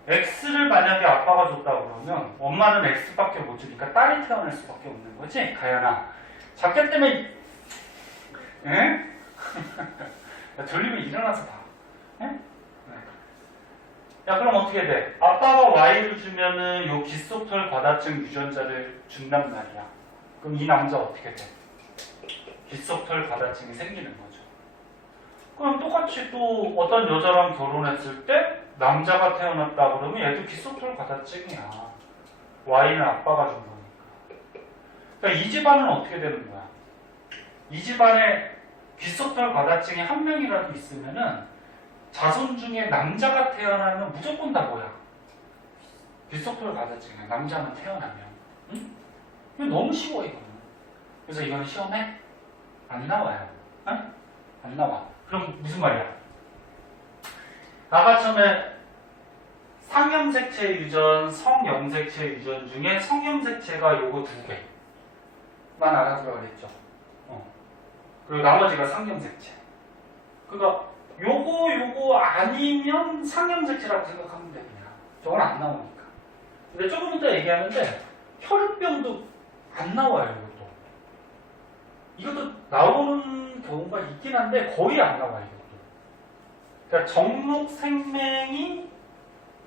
X를 만약에 아빠가 줬다 그러면 엄마는 X밖에 못 주니까 딸이 태어날 수밖에 없는 거지, 가연아. 작게 때문에 에? 졸리면 일어나서 봐. 에? 야, 그럼 어떻게 돼? 아빠가 Y를 주면은 요 귓속털 과다증 유전자를 준단 말이야. 그럼 이 남자 어떻게 돼? 귓속털 과다증이 생기는 거죠. 그럼 똑같이 또 어떤 여자랑 결혼했을 때 남자가 태어났다 그러면 얘도 귓속털 과다증이야. Y는 아빠가 준 거니까. 그러니까 이 집안은 어떻게 되는 거야? 이 집안에 귓속털 과다증이 한 명이라도 있으면은 자손 중에 남자가 태어나면 무조건 다 뭐야? 귓속털 과다증이야. 남자만 태어나면. 응? 이거 너무 쉬워 이거는. 그래서 이거는 시험에 안 나와요. 응? 안 나와. 그럼 무슨 말이야? 아까 처음에 상염색체 유전, 성염색체 유전 중에 성염색체가 요거 두 개만 알아두라 그랬죠. 그리고 나머지가 상염색체. 그러니까 요거 아니면 상염색체라고 생각하면 돼 그냥. 저건 안 나오니까. 근데 조금 이따 얘기하는데 혈우병도 안 나와요 이것도. 이것도 나오는 경우가 있긴 한데 거의 안 나와요 이것도. 그러니까 정록 생명이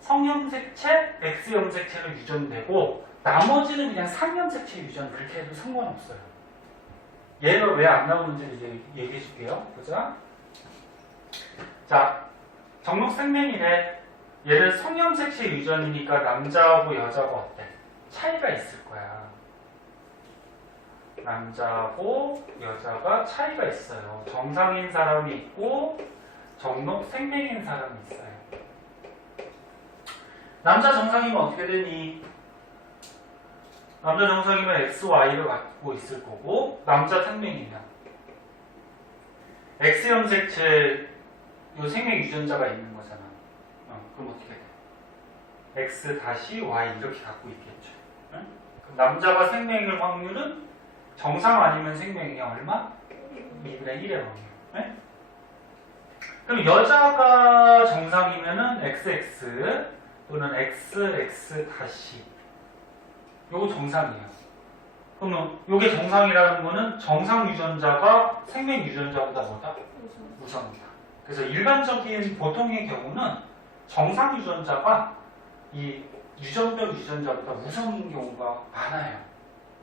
성염색체, X염색체로 유전되고 나머지는 그냥 상염색체 유전 그렇게 해도 상관없어요. 얘가 왜 안 나오는지 이제 얘기해 줄게요. 보자. 자, 정록 생명이네. 얘는 성염색체 유전이니까 남자하고 여자가 어때? 차이가 있을 거야. 남자하고 여자가 차이가 있어요. 정상인 사람이 있고 정록 생명인 사람이 있어요. 남자 정상이면 어떻게 되니? 남자 정상이면 XY를 갖고 있을 거고 남자 생명이면 X염색체 요 생명 유전자가 있는 거잖아. 그럼 어떻게 돼? X-Y 이렇게 갖고 있겠죠. 응? 그럼 남자가 생명일 확률은 정상 아니면 생명이 얼마? 2분의 1의 확률. 네? 그럼 여자가 정상이면은 XX 또는 XX- 요거 정상이에요. 그러면 요게 정상이라는 거는 정상 유전자가 생명 유전자보다 뭐다? 우선이다. 그래서 일반적인 보통의 경우는 정상 유전자가 이 유전별 유전자보다 우선인 경우가 많아요.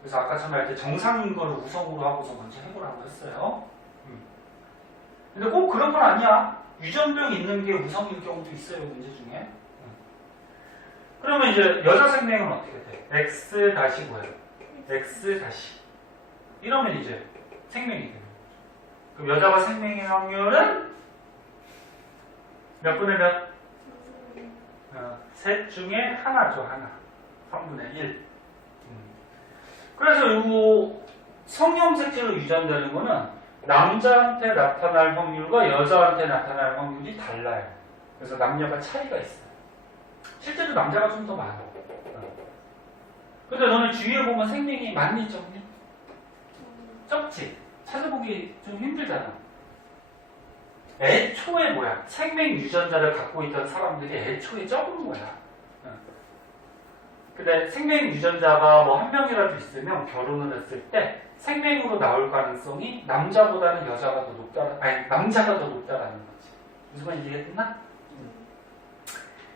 그래서 아까 처음에 할 때 정상인 걸 우선으로 하고서 먼저 해보라고 했어요. 근데 꼭 그런 건 아니야. 유전병 있는 게 우선일 경우도 있어요, 문제 중에. 그러면 이제 여자 생명은 어떻게 돼? X-뭐예요? X- 이러면 이제 생명이 되는 거죠. 그럼 여자가 생명의 확률은 몇 분의 몇? 셋 중에 하나죠, 하나. 3분의 1. 그래서 요 성형색체로 유전되는 거는 남자한테 나타날 확률과 여자한테 나타날 확률이 달라요. 그래서 남녀가 차이가 있어요. 실제로 남자가 좀 더 많아. 근데 너는 주위에 보면 생명이 많니 적니? 적지? 찾아보기 좀 힘들잖아. 애초에 뭐야? 생명 유전자를 갖고 있던 사람들이 애초에 적은 거야. 근데 생명 유전자가 뭐 한 명이라도 있으면 결혼을 했을 때 생명으로 나올 가능성이 남자보다는 여자가 더 높다, 아니 남자가 더 높다라는 거지. 무슨 말인지 이해했나?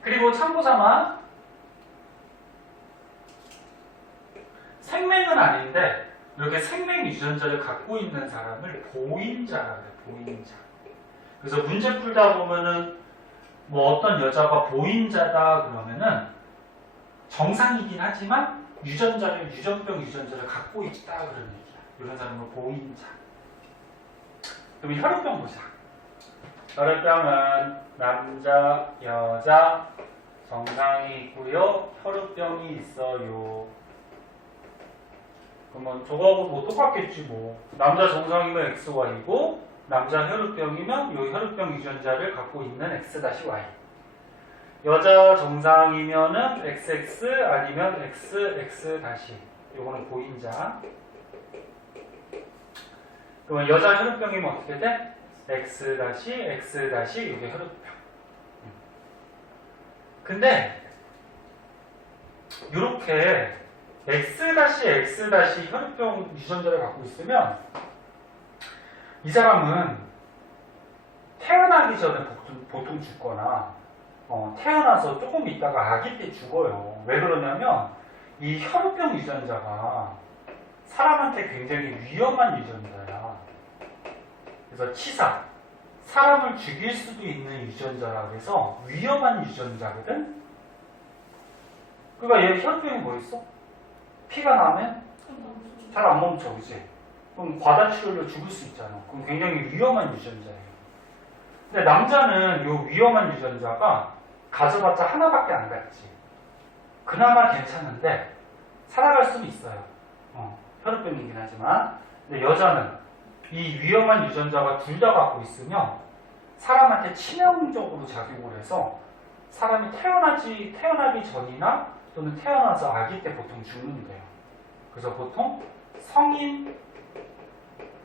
그리고 참고삼아 생명은 아닌데 이렇게 생명 유전자를 갖고 있는 사람을 보인자라 그래. 보인자. 그래서 문제 풀다 보면은 뭐 어떤 여자가 보인자다 그러면은 정상이긴 하지만 유전병 유전자를 갖고 있다 그런 얘기야. 이런 사람을 보인자. 그럼 혈우병 보자. 혈우병은 남자, 여자 정상이 있고요. 혈우병이 있어요. 그러면 저거하고 뭐 똑같겠지 뭐. 남자 정상이면 XY이고 남자 혈우병이면 이 혈우병 유전자를 갖고 있는 X-Y. 여자 정상이면은 XX 아니면 XX-. 요거는 보인자. 그러면 여자 혈우병이면 어떻게 돼? X-X- 이게 혈우병. 근데 요렇게 X-X- 혈우병 유전자를 갖고 있으면 이 사람은 태어나기 전에 보통 죽거나 태어나서 조금 있다가 아기 때 죽어요. 왜 그러냐면 이 혈우병 유전자가 사람한테 굉장히 위험한 유전자야. 그래서 치사, 사람을 죽일 수도 있는 유전자라 그래서 위험한 유전자거든. 그러니까 얘 혈우병이 뭐 있어? 피가 나면 잘 안 멈춰, 그치? 그럼 과다출혈로 죽을 수 있잖아. 그럼 굉장히 위험한 유전자예요. 근데 남자는 이 위험한 유전자가 가져봤자 하나밖에 안 갔지. 그나마 괜찮은데 살아갈 수는 있어요. 혈우병이긴 하지만. 근데 여자는 이 위험한 유전자가 둘 다 갖고 있으면 사람한테 치명적으로 작용을 해서 사람이 태어나기 전이나 또는 태어나서 아기 때 보통 죽는데요. 그래서 보통 성인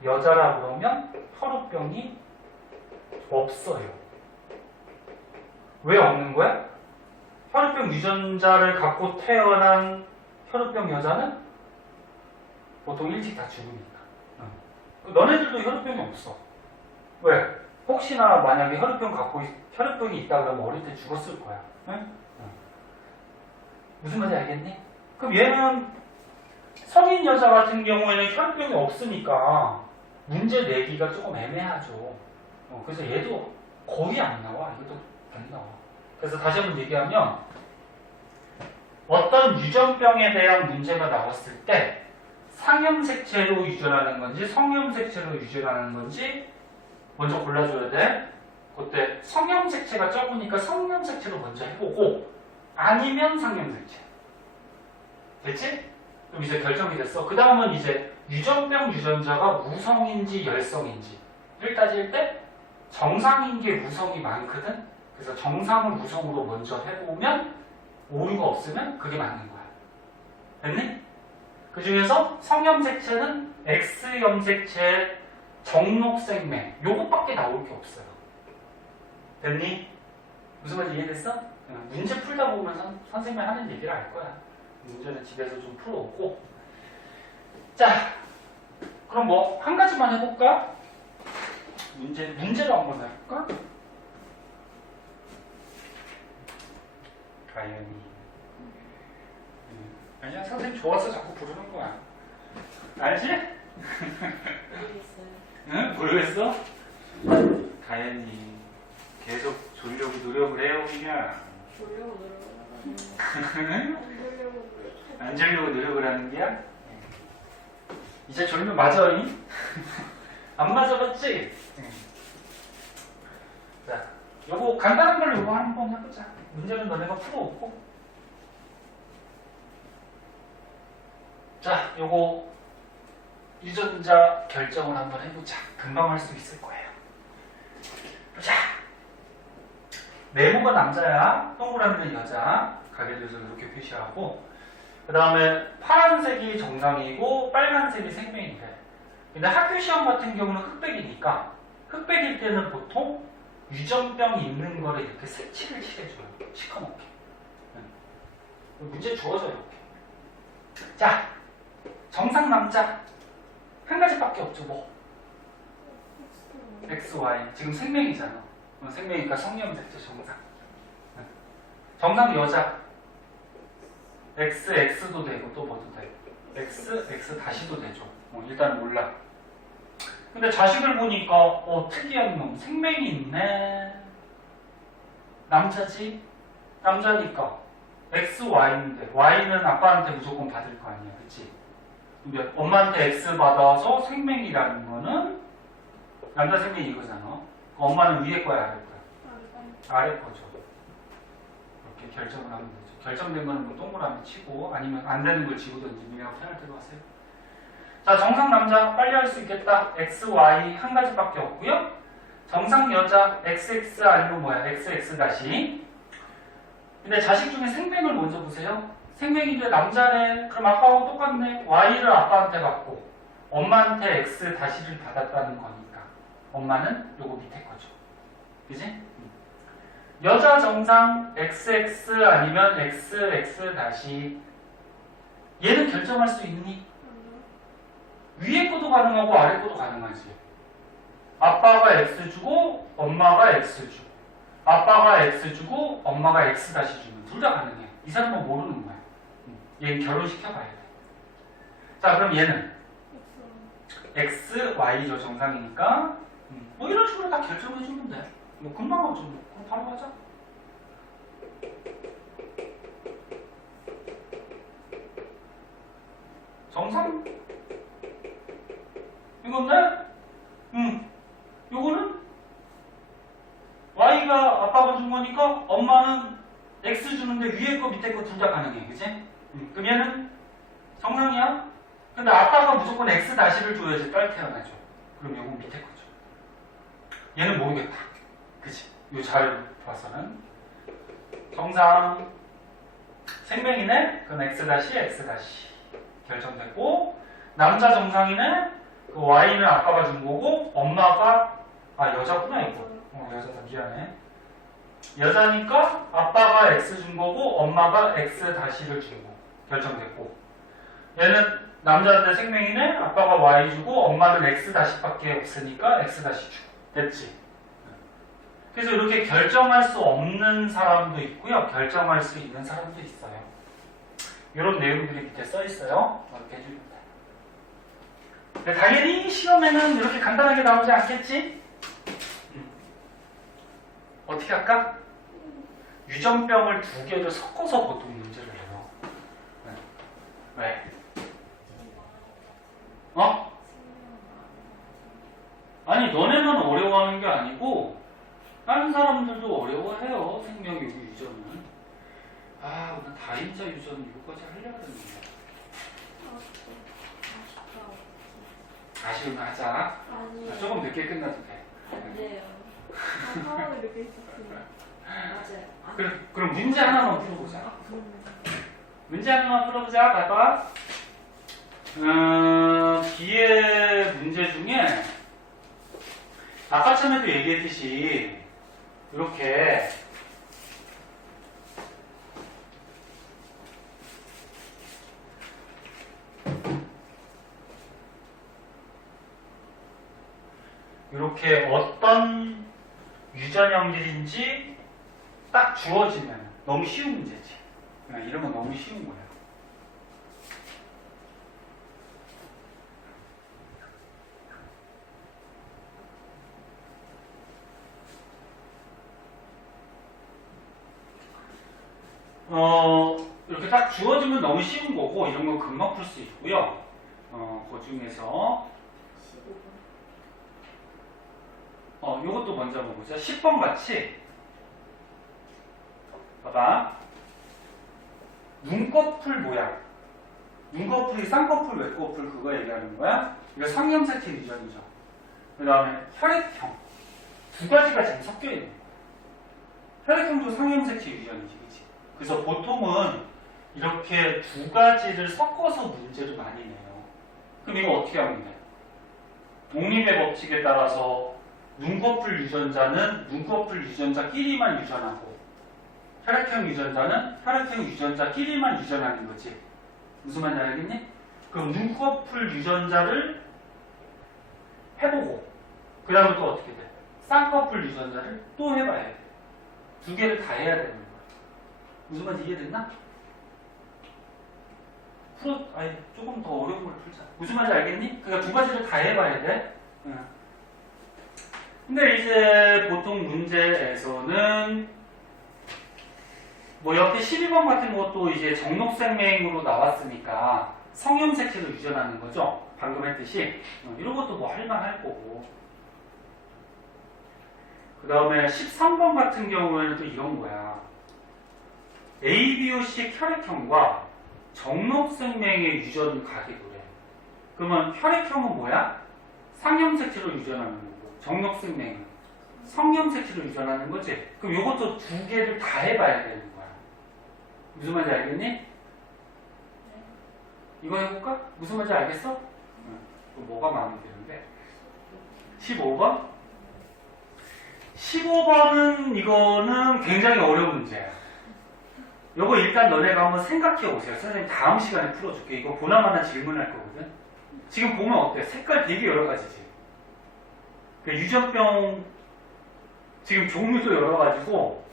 여자라 그러면 혈우병이 없어요. 왜 없는 거야? 혈우병 유전자를 갖고 태어난 혈우병 여자는 보통 일찍 다 죽으니까. 너네들도 혈우병이 없어. 왜? 혹시나 만약에 혈우병이 있다 그러면 어릴 때 죽었을 거야. 응? 무슨 말인지 알겠니? 그럼 얘는 성인 여자 같은 경우에는 혈우병이 없으니까 문제 내기가 조금 애매하죠. 그래서 얘도 거의 안 나와. 이것도 안 나와. 그래서 다시 한번 얘기하면 어떤 유전병에 대한 문제가 나왔을 때 상형색체로 유전하는 건지 성형색체로 유전하는 건지 먼저 골라줘야 돼. 그때 성형색체가 적으니까 성형색체로 먼저 해보고 아니면 상형색체. 됐지? 그럼 이제 결정이 됐어. 그 다음은 이제 유전병 유전자가 무성인지 열성인지를 따질 때 정상인 게 무성이 많거든. 그래서 정상을 무성으로 먼저 해보면 오류가 없으면 그게 맞는 거야. 됐니? 그 중에서 성염색체는 X염색체, 정록생명 요것밖에 나올 게 없어요. 됐니? 무슨 말인지 이해됐어? 문제 풀다 보면 선생님이 하는 얘기를 알 거야. 문제는 집에서 좀 풀어오고. 자, 그럼 뭐 한 가지만 해볼까? 문제로 한번 해볼까? 가연이. 아니야, 선생님 좋아서 자꾸 부르는 거야. 알지? 모르겠어요. 응? 모르겠어? 가연이 계속 졸려고 노력을 해요, 그냥. 졸려고 노력을 안 졸려고 노력을 하는 게야? 이제 졸면 맞아잉? 안 맞아봤지? 자, 요거 간단한 걸로 요거 한번 해보자. 문제는 너네가 풀어오고. 자, 요거 유전자 결정을 한번 해보자. 금방 할 수 있을 거예요. 자, 네모가 남자야, 동그라미는 여자. 가계도에서 이렇게 표시하고, 그 다음에 파란색이 정상이고 빨간색이 생명이래. 근데 학교 시험 같은 경우는 흑백이니까 흑백일 때는 보통 유전병이 있는 거를 이렇게 색칠을 칠해줘요. 시커멓게. 문제 주어져 이렇게. 자, 정상 남자 한 가지밖에 없죠. 뭐? X, Y. 지금 생명이잖아. 생명이니까 성령 됐죠. 정상. 정상 여자 X, X도 되고 또 뭐도 되고 X, X 다시도 되죠. 일단 몰라. 근데 자식을 보니까 특이한 놈 생명이 있네. 남자지? 남자니까 X, Y인데 Y는 아빠한테 무조건 받을 거 아니야. 그치? 근데 엄마한테 X 받아서 생명이라는 거는 남자 생명이 이거잖아. 엄마는 위에 거야 아래 거야? 아래 거죠. 이렇게 결정을 하면 되죠. 결정된 거는 뭐 동그라미 치고 아니면 안 되는 걸 지우든지 미래하고 편할 대로 하세요. 자, 정상 남자 빨리 할 수 있겠다. X, Y 한 가지밖에 없고요. 정상 여자 XX 아니면 뭐야? XX 다시. 근데 자식 중에 생명을 먼저 보세요. 생명인데 남자네. 그럼 아빠하고 똑같네. Y를 아빠한테 받고 엄마한테 X 다시를 받았다는 거니까 엄마는 요거 밑에 거죠. 그지? 여자 정상 XX 아니면 XX 다시. 얘는 결정할 수 있니? 위에 것도 가능하고 아래 것도 가능하지. 아빠가 X 주고 엄마가 X 주고 아빠가 X 주고 엄마가 X 다시 주면 둘 다 가능해. 이 사람은 모르는 거야. 얘는 결혼시켜봐야 돼. 자, 그럼 얘는 X, Y죠. 정상이니까 뭐 이런 식으로 다 결정해주면 돼. 뭐 금방 하죠. 그럼 바로 하자. 정상? 이건데? 요거는 Y가 아빠가 준 거니까 엄마는 X 주는데 위에 거 밑에 거 둘 다 가능해. 그치? 그럼 얘는 정상이야? 근데 아빠가 무조건 X 다시를 줘야지 딸 태어나죠. 그럼 요건 밑에 거죠. 얘는 모르겠다. 그치? 요 잘 봐서는 정상 생명이네? 그럼 X 다시 X 다시 결정됐고, 남자 정상이네? 그 Y는 아빠가 준 거고 엄마가 여자구나 이거. 여자다. 미안해. 여자니까 아빠가 X 준 거고 엄마가 X 다시를 준 거. 결정됐고, 얘는 남자인데 생명이네? 아빠가 Y 주고 엄마는 X 다시밖에 없으니까 X 다시 주고. 됐지? 그래서 이렇게 결정할 수 없는 사람도 있고요. 결정할 수 있는 사람도 있어요. 이런 내용들이 밑에 써 있어요. 이렇게 해주면 돼. 근데 당연히 시험에는 이렇게 간단하게 나오지 않겠지? 어떻게 할까? 유전병을 두 개를 섞어서 보통 문제를 해요. 왜? 아니, 너네만 어려워하는 게 아니고 다른 사람들도 어려워해요. 생명이고 유전은. 오늘 다인자 유전 이거까지 하려고 했는데. 아쉬우면 하자. 아니에요. 조금 늦게 끝나도 돼. 아니에요. 상황을 느낄 수 있어요. 맞아요. 그럼 문제 하나만 풀어보자. 그럼요. 문제 하나만 풀어보자. 봐봐. 뒤에 문제 중에 아까 전에도 얘기했듯이 이렇게 어떤 유전형들인지 딱 주어지면 너무 쉬운 문제지. 이런 건 너무 쉬운 거야. 이렇게 딱 주어지면 너무 쉬운 거고 이런 건 금방 풀 수 있고요. 그 중에서 15번. 요것도 먼저 보자. 10번 같이 봐봐. 눈꺼풀 모양. 눈꺼풀이 쌍꺼풀, 외꺼풀 그거 얘기하는 거야. 이거 상염색체 유전이죠. 그 다음에 혈액형. 두 가지가 지금 섞여 있는 거야. 혈액형도 상염색체 유전이지, 그치? 그래서 보통은 이렇게 두 가지를 섞어서 문제를 많이 내요. 그럼 이거 어떻게 하면 돼? 독립의 법칙에 따라서 눈꺼풀 유전자는 눈꺼풀 유전자끼리만 유전하고 혈액형 유전자는 혈액형 유전자끼리만 유전하는 거지. 무슨 말인지 알겠니? 그럼 눈꺼풀 유전자를 해보고 그 다음에 또 어떻게 돼? 쌍꺼풀 유전자를 또 해봐야 돼. 두 개를 다 해야 되는 거야. 무슨 말인지 이해됐나? 아니 조금 더 어려운 걸 풀자. 무슨 말인지 알겠니? 그러니까 두 가지를 다 해봐야 돼. 응. 근데 이제 보통 문제에서는 뭐 옆에 12번 같은 것도 이제 정록생명으로 나왔으니까 성염색체로 유전하는 거죠. 방금 했듯이. 이런 것도 뭐 할만할 거고. 그 다음에 13번 같은 경우에는 또 이런 거야. ABO식 혈액형과 정록생명의 유전 가계도래. 그러면 혈액형은 뭐야? 상염색체로 유전하는 거고 정록생명은 성염색체로 유전하는 거지. 그럼 이것도 두 개를 다 해봐야 되는 거야. 무슨 말인지 알겠니? 이거 해볼까? 무슨 말인지 알겠어? 그럼 뭐가 마음에 드는데? 15번? 15번은 이거는 굉장히 어려운 문제야. 요거 일단 너네가 한번 생각해 보세요. 선생님 다음 시간에 풀어줄게. 이거 보나마나 질문할 거거든. 지금 보면 어때? 색깔 되게 여러 가지지. 그 유전병 지금 종류도 여러 가지고,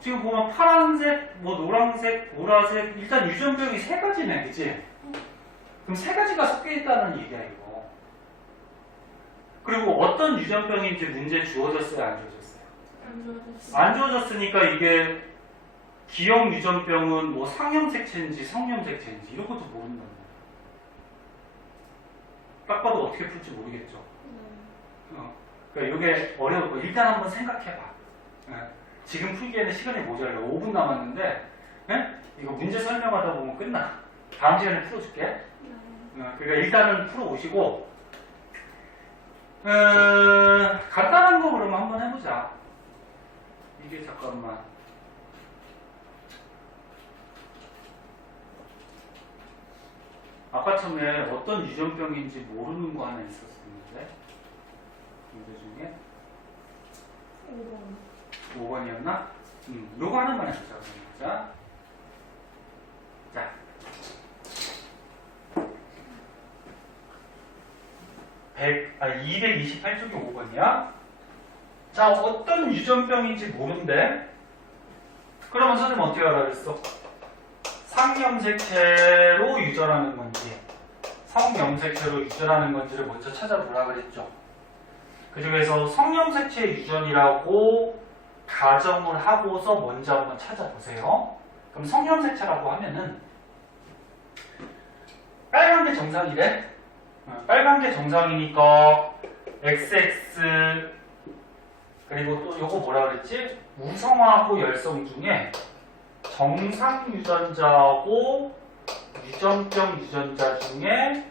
지금 보면 파란색, 뭐 노란색, 보라색, 일단 유전병이 세 가지네, 그치? 그럼 세 가지가 섞여 있다는 얘기야, 이거. 그리고 어떤 유전병인지 문제 주어졌어요, 안 주어졌어요? 안 좋아졌어. 안 주어졌으니까 이게 기형 유전병은 뭐 상염색체인지 성염색체인지 이런 것도 모른단 말이야. 딱 봐도 어떻게 풀지 모르겠죠. 그러니까 이게 어려울 거. 일단 한번 생각해봐. 지금 풀기에는 시간이 모자라. 5분 남았는데 이거 문제 설명하다 보면 끝나. 다음 시간에 풀어줄게. 그러니까 일단은 풀어오시고 간단한 거 그러면 한번 해보자. 이게 잠깐만. 아까 처음에 어떤 유전병인지 모르는 거 하나 있었는데 문제 중에 5번이었나? 요거 하나만 해보자. 자. 228쪽이 5번이야. 자, 어떤 유전병인지 모른대. 그러면 선생님 어떻게 하라 그랬어? 상염색체로 유전하는 건지 성염색체로 유전하는 건지를 먼저 찾아보라 그랬죠. 그 중에서 성염색체 유전이라고 가정을 하고서 먼저 한번 찾아보세요. 그럼 성염색체라고 하면은 빨간 게 정상이래. 빨간 게 정상이니까 XX 그리고 또 요거 뭐라 그랬지? 우성하고 열성 중에 정상 유전자하고 유전병 유전자 중에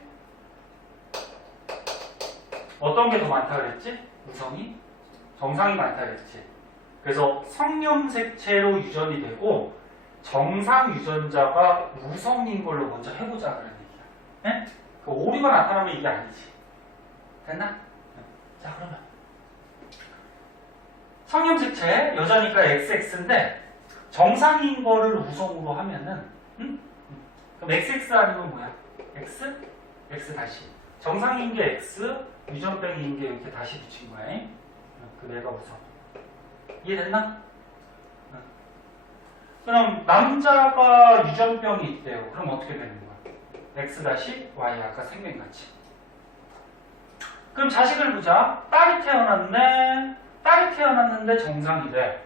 어떤 게 더 많다 그랬지? 우성이? 정상이 많다 그랬지. 그래서 성염색체로 유전이 되고 정상 유전자가 우성인 걸로 먼저 해보자 그런 얘기야. 네? 그 오류가 나타나면 이게 아니지. 됐나? 자, 그러면 성염색체 여자니까 XX인데 정상인 거를 우성으로 하면은 그럼 XX 아니면 뭐야? X? X 다시 정상인 게 X 유전병인 게 이렇게 다시 붙인 거야. 그 내가 우성. 이해됐나? 그럼 남자가 유전병이 있대요. 그럼 어떻게 되는 거야? X 다시 Y 아까 생명같이. 그럼 자식을 보자. 딸이 태어났네. 딸이 태어났는데 정상이래.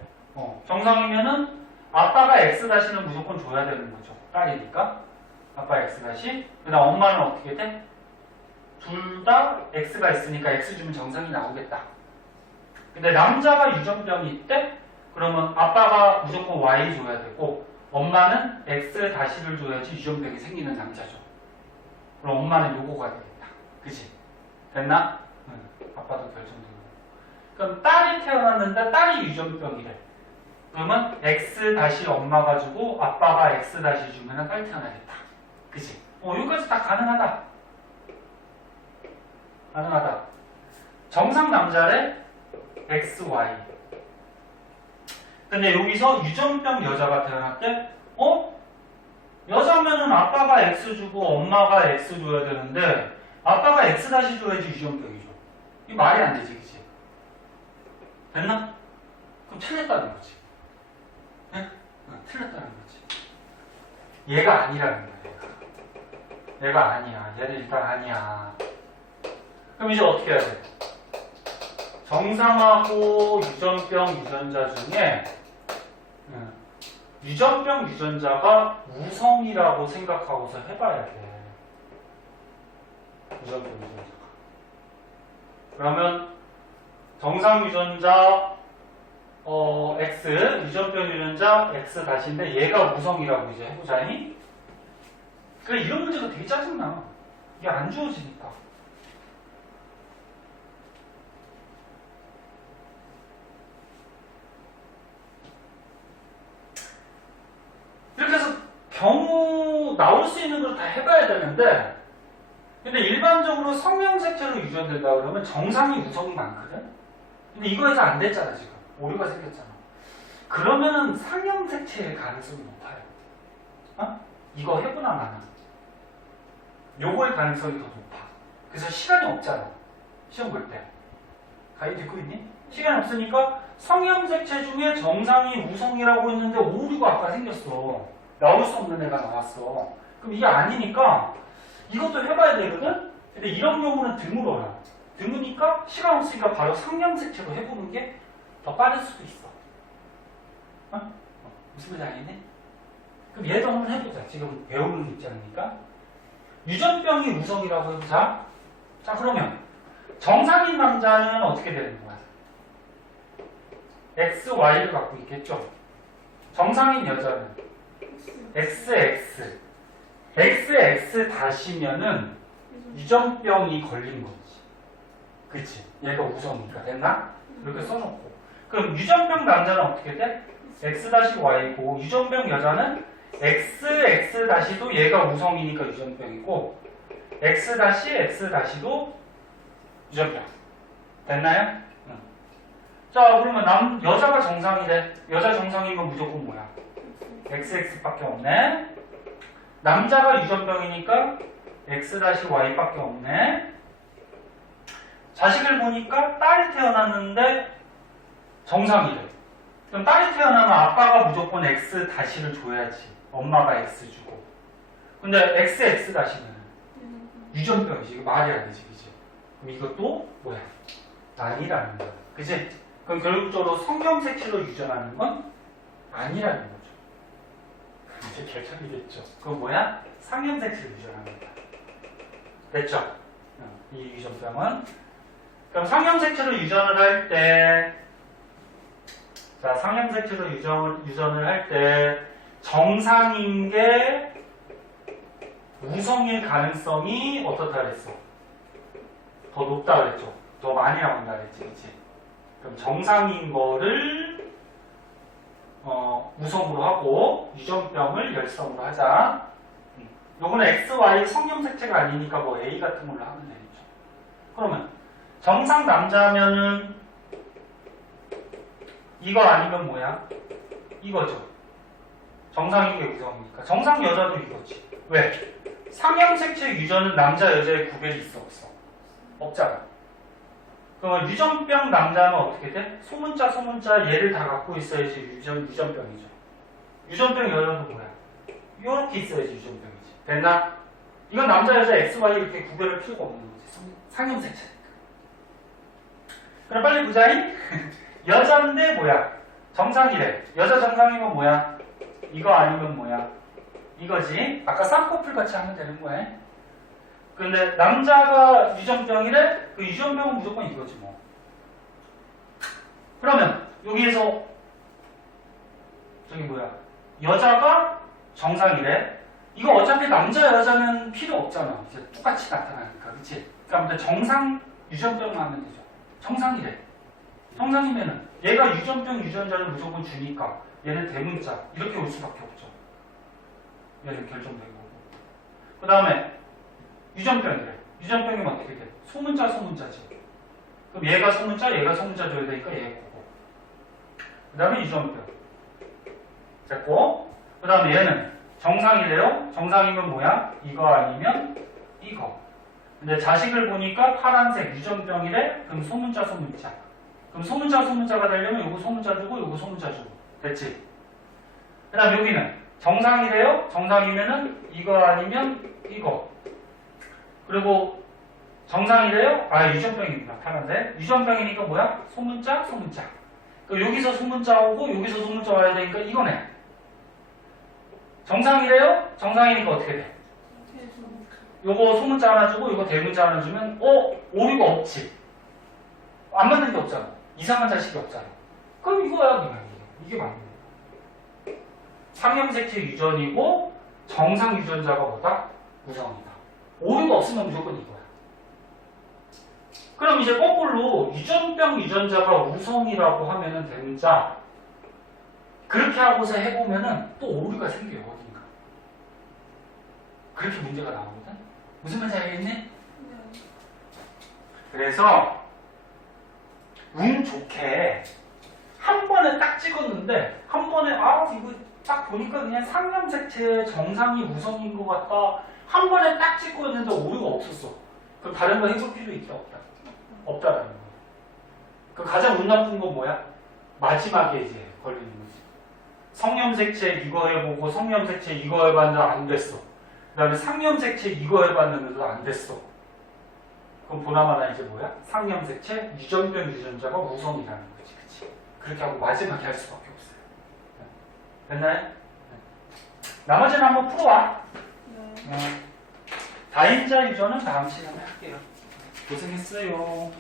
정상이면은 아빠가 X 다시는 무조건 줘야 되는 거죠. 딸이니까. 아빠 X 다시. 그다음 엄마는 어떻게 돼? 둘 다 X가 있으니까 X 주면 정상이 나오겠다. 근데 남자가 유전병이 있대? 그러면 아빠가 무조건 Y 줘야 되고 엄마는 X 다시를 줘야지 유전병이 생기는 남자죠. 그럼 엄마는 요거가 되겠다. 그치? 됐나? 응. 아빠도 결정되고. 그럼 딸이 태어났는데 딸이 유전병이래. 그러면 X 다시 엄마가 주고 아빠가 X 다시 주면 딸 태어나겠다. 그치? 여기까지 다 가능하다. 가능하다. 정상 남자래 XY. 근데 여기서 유전병 여자가 태어났대? 여자면은 아빠가 X 주고 엄마가 X 줘야 되는데 아빠가 X 다시 줘야지 유전병이죠. 이거 말이 안 되지, 그치? 됐나? 그럼 틀렸다는 거지. 네? 틀렸다는 거지. 얘가 아니라는 거야, 얘가 아니야. 얘는 일단 아니야. 그럼 이제 어떻게 해야 돼? 정상하고 유전병 유전자 중에 유전병 유전자가 우성이라고 생각하고서 해봐야 돼. 유전병 유전자가. 그러면 정상 유전자 X, 유전병 유전자 X 다시인데 얘가 우성이라고 이제 해보자니? 그래, 이런 문제가 되게 짜증나. 이게 안 주어지니까. 이렇게 해서 경우 나올 수 있는 걸 다 해봐야 되는데, 근데 일반적으로 성형색체로 유전된다 그러면 정상이 우성이 많거든? 근데 이거에서 안 됐잖아, 지금. 오류가 생겼잖아. 그러면은 상형색체의 가능성이 높아요. 이거 해보나 마나. 요거의 가능성이 더 높아. 그래서 시간이 없잖아. 시험 볼 때. 가이 듣고 있니? 시간이 없으니까 성형색체 중에 정상이 우성이라고 했는데 오류가 아까 생겼어. 나올 수 없는 애가 나왔어. 그럼 이게 아니니까 이것도 해봐야 되거든? 근데 이런 경우는 드물어요. 드무니까 시간 없으니까 바로 성형색체로 해보는 게 더 빠를 수도 있어. 무슨 말인지 알겠니? 그럼 얘도 한번 해보자. 지금 배우는 입장이니까. 유전병이 우성이라고 해보자. 자, 그러면 정상인 남자는 어떻게 되는 거야? XY를 갖고 있겠죠? 정상인 여자는 XX. XX 다시면은 유전병이 걸린 거지. 그치? 얘가 우성이니까. 됐나? 이렇게 써놓고. 그럼 유전병 남자는 어떻게 돼? X-Y고, 유전병 여자는 XX-도 얘가 우성이니까 유전병이고, X-X-도 유전병. 됐나요? 응. 자, 그러면 여자가 정상이래. 여자 정상이면 무조건 뭐야? XX 밖에 없네. 남자가 유전병이니까 X-Y밖에 없네. 자식을 보니까 딸이 태어났는데 정상이래. 그럼 딸이 태어나면 아빠가 무조건 X-를 줘야지. 엄마가 X 주고. 근데 XX-는 유전병이지. 이거 말이 안 되지, 그지? 그럼 이것도 뭐야? 아니라는 거야. 그지? 그럼 결국적으로 성형색체로 유전하는 건 아니라는 거죠. 이제 결정이 됐죠. 그건 뭐야? 상형색체로 유전하는 거야. 됐죠? 이 유전병은. 그럼 상형색체로 유전을 할 때, 자, 상형색체로 유전을 할 때, 정상인 게 우성일 가능성이 어떻다 그랬어? 더 높다 그랬죠? 더 많이 나온다 그랬지, 그치? 그럼 정상인 거를, 우성으로 하고, 유전병을 열성으로 하자. 요거는 XY 성형색체가 아니니까 뭐 A 같은 걸로 하면 되겠죠. 그러면, 정상 남자면은 이거 아니면 뭐야? 이거죠. 정상인 게 우성이니까. 정상 여자도 이거지. 왜? 상형색체 유전은 남자 여자의 구별이 있어 없어? 없잖아. 그러면 유전병 남자는 어떻게 돼? 소문자 얘를 다 갖고 있어야지 유전병이죠. 유전병 여자도 뭐야? 이렇게 있어야지 유전병이지. 됐나? 이건 남자 여자 XY 이렇게 구별할 필요가 없는 거지. 상형색체. 그럼 빨리 보자잉. 여자인데 뭐야? 정상이래. 여자 정상이면 뭐야? 이거 아니면 뭐야? 이거지. 아까 쌍꺼풀 같이 하면 되는 거야. 근데 남자가 유전병이래? 그 유전병은 무조건 이거지 뭐. 그러면 여기에서 저기 뭐야? 여자가 없잖아. 이제 똑같이 나타나니까, 그치? 그러니까 정상 유전병 하면 되죠. 정상이래. 정상이면은 얘가 유전병 유전자를 무조건 주니까 얘는 대문자 이렇게 올 수밖에 없죠. 얘는 결정된 거고. 그 다음에 유전병이래. 유전병이면 어떻게 돼? 소문자 소문자지. 그럼 얘가 소문자 얘가 소문자 줘야 되니까 얘 거고. 그 다음에 유전병 됐고, 그 다음에 얘는 정상이래요. 정상이면 뭐야? 이거 아니면 이거. 근데 자식을 보니까 파란색 유전병이래. 그럼 소문자 소문자. 그럼 소문자 소문자가 되려면 요거 소문자 주고 요거 소문자 주고. 됐지? 그 다음 여기는 정상이래요. 정상이면은 이거 아니면 이거. 그리고 정상이래요. 아, 유전병입니다. 파란데 유전병이니까 뭐야? 소문자 소문자. 그럼 여기서 소문자 오고 여기서 소문자 와야 되니까 이거네. 정상이래요. 정상이니까 어떻게 돼? 요거 소문자 하나 주고 요거 대문자 하나 주면 오류가 없지. 안 맞는 게 없잖아. 이상한 자식이 없잖아. 그럼 이거야 그냥. 이게 맞는 거야. 삼형색체 유전이고 정상 유전자가 뭐다? 우성이다. 오류가 없으면 무조건 이거야. 그럼 이제 거꾸로 유전병 유전자가 우성이라고 하면은 대문자 그렇게 하고서 해보면은 또 오류가 생겨요. 어딘가. 그렇게 문제가 나오거든. 무슨 말인지 알겠니? 그래서 운 좋게 한 번에 딱 찍었는데 한 번에 이거 딱 보니까 그냥 상염색체 정상이 우성인 것 같다. 한 번에 딱 찍고 있는데 오류가 없었어. 그럼 다른 거 해볼 필요 있다 없다? 없다라는 거야. 그 가장 운 나쁜 건 뭐야? 마지막에 이제 걸리는 거지. 성염색체 이거 해보고 성염색체 이거 해봤는데 안 됐어. 그 다음에 상염색체 이거 해봤는데도 안 됐어. 그럼 보나마나 이제 뭐야? 상염색체 유전병 유전자가 우성이라는 거지. 그치? 그렇게 하고 마지막에 할 수밖에 없어요. 됐나요? 나머지는 한번 풀어와. 다인자 유전은 다음 시간에 할게요. 고생했어요.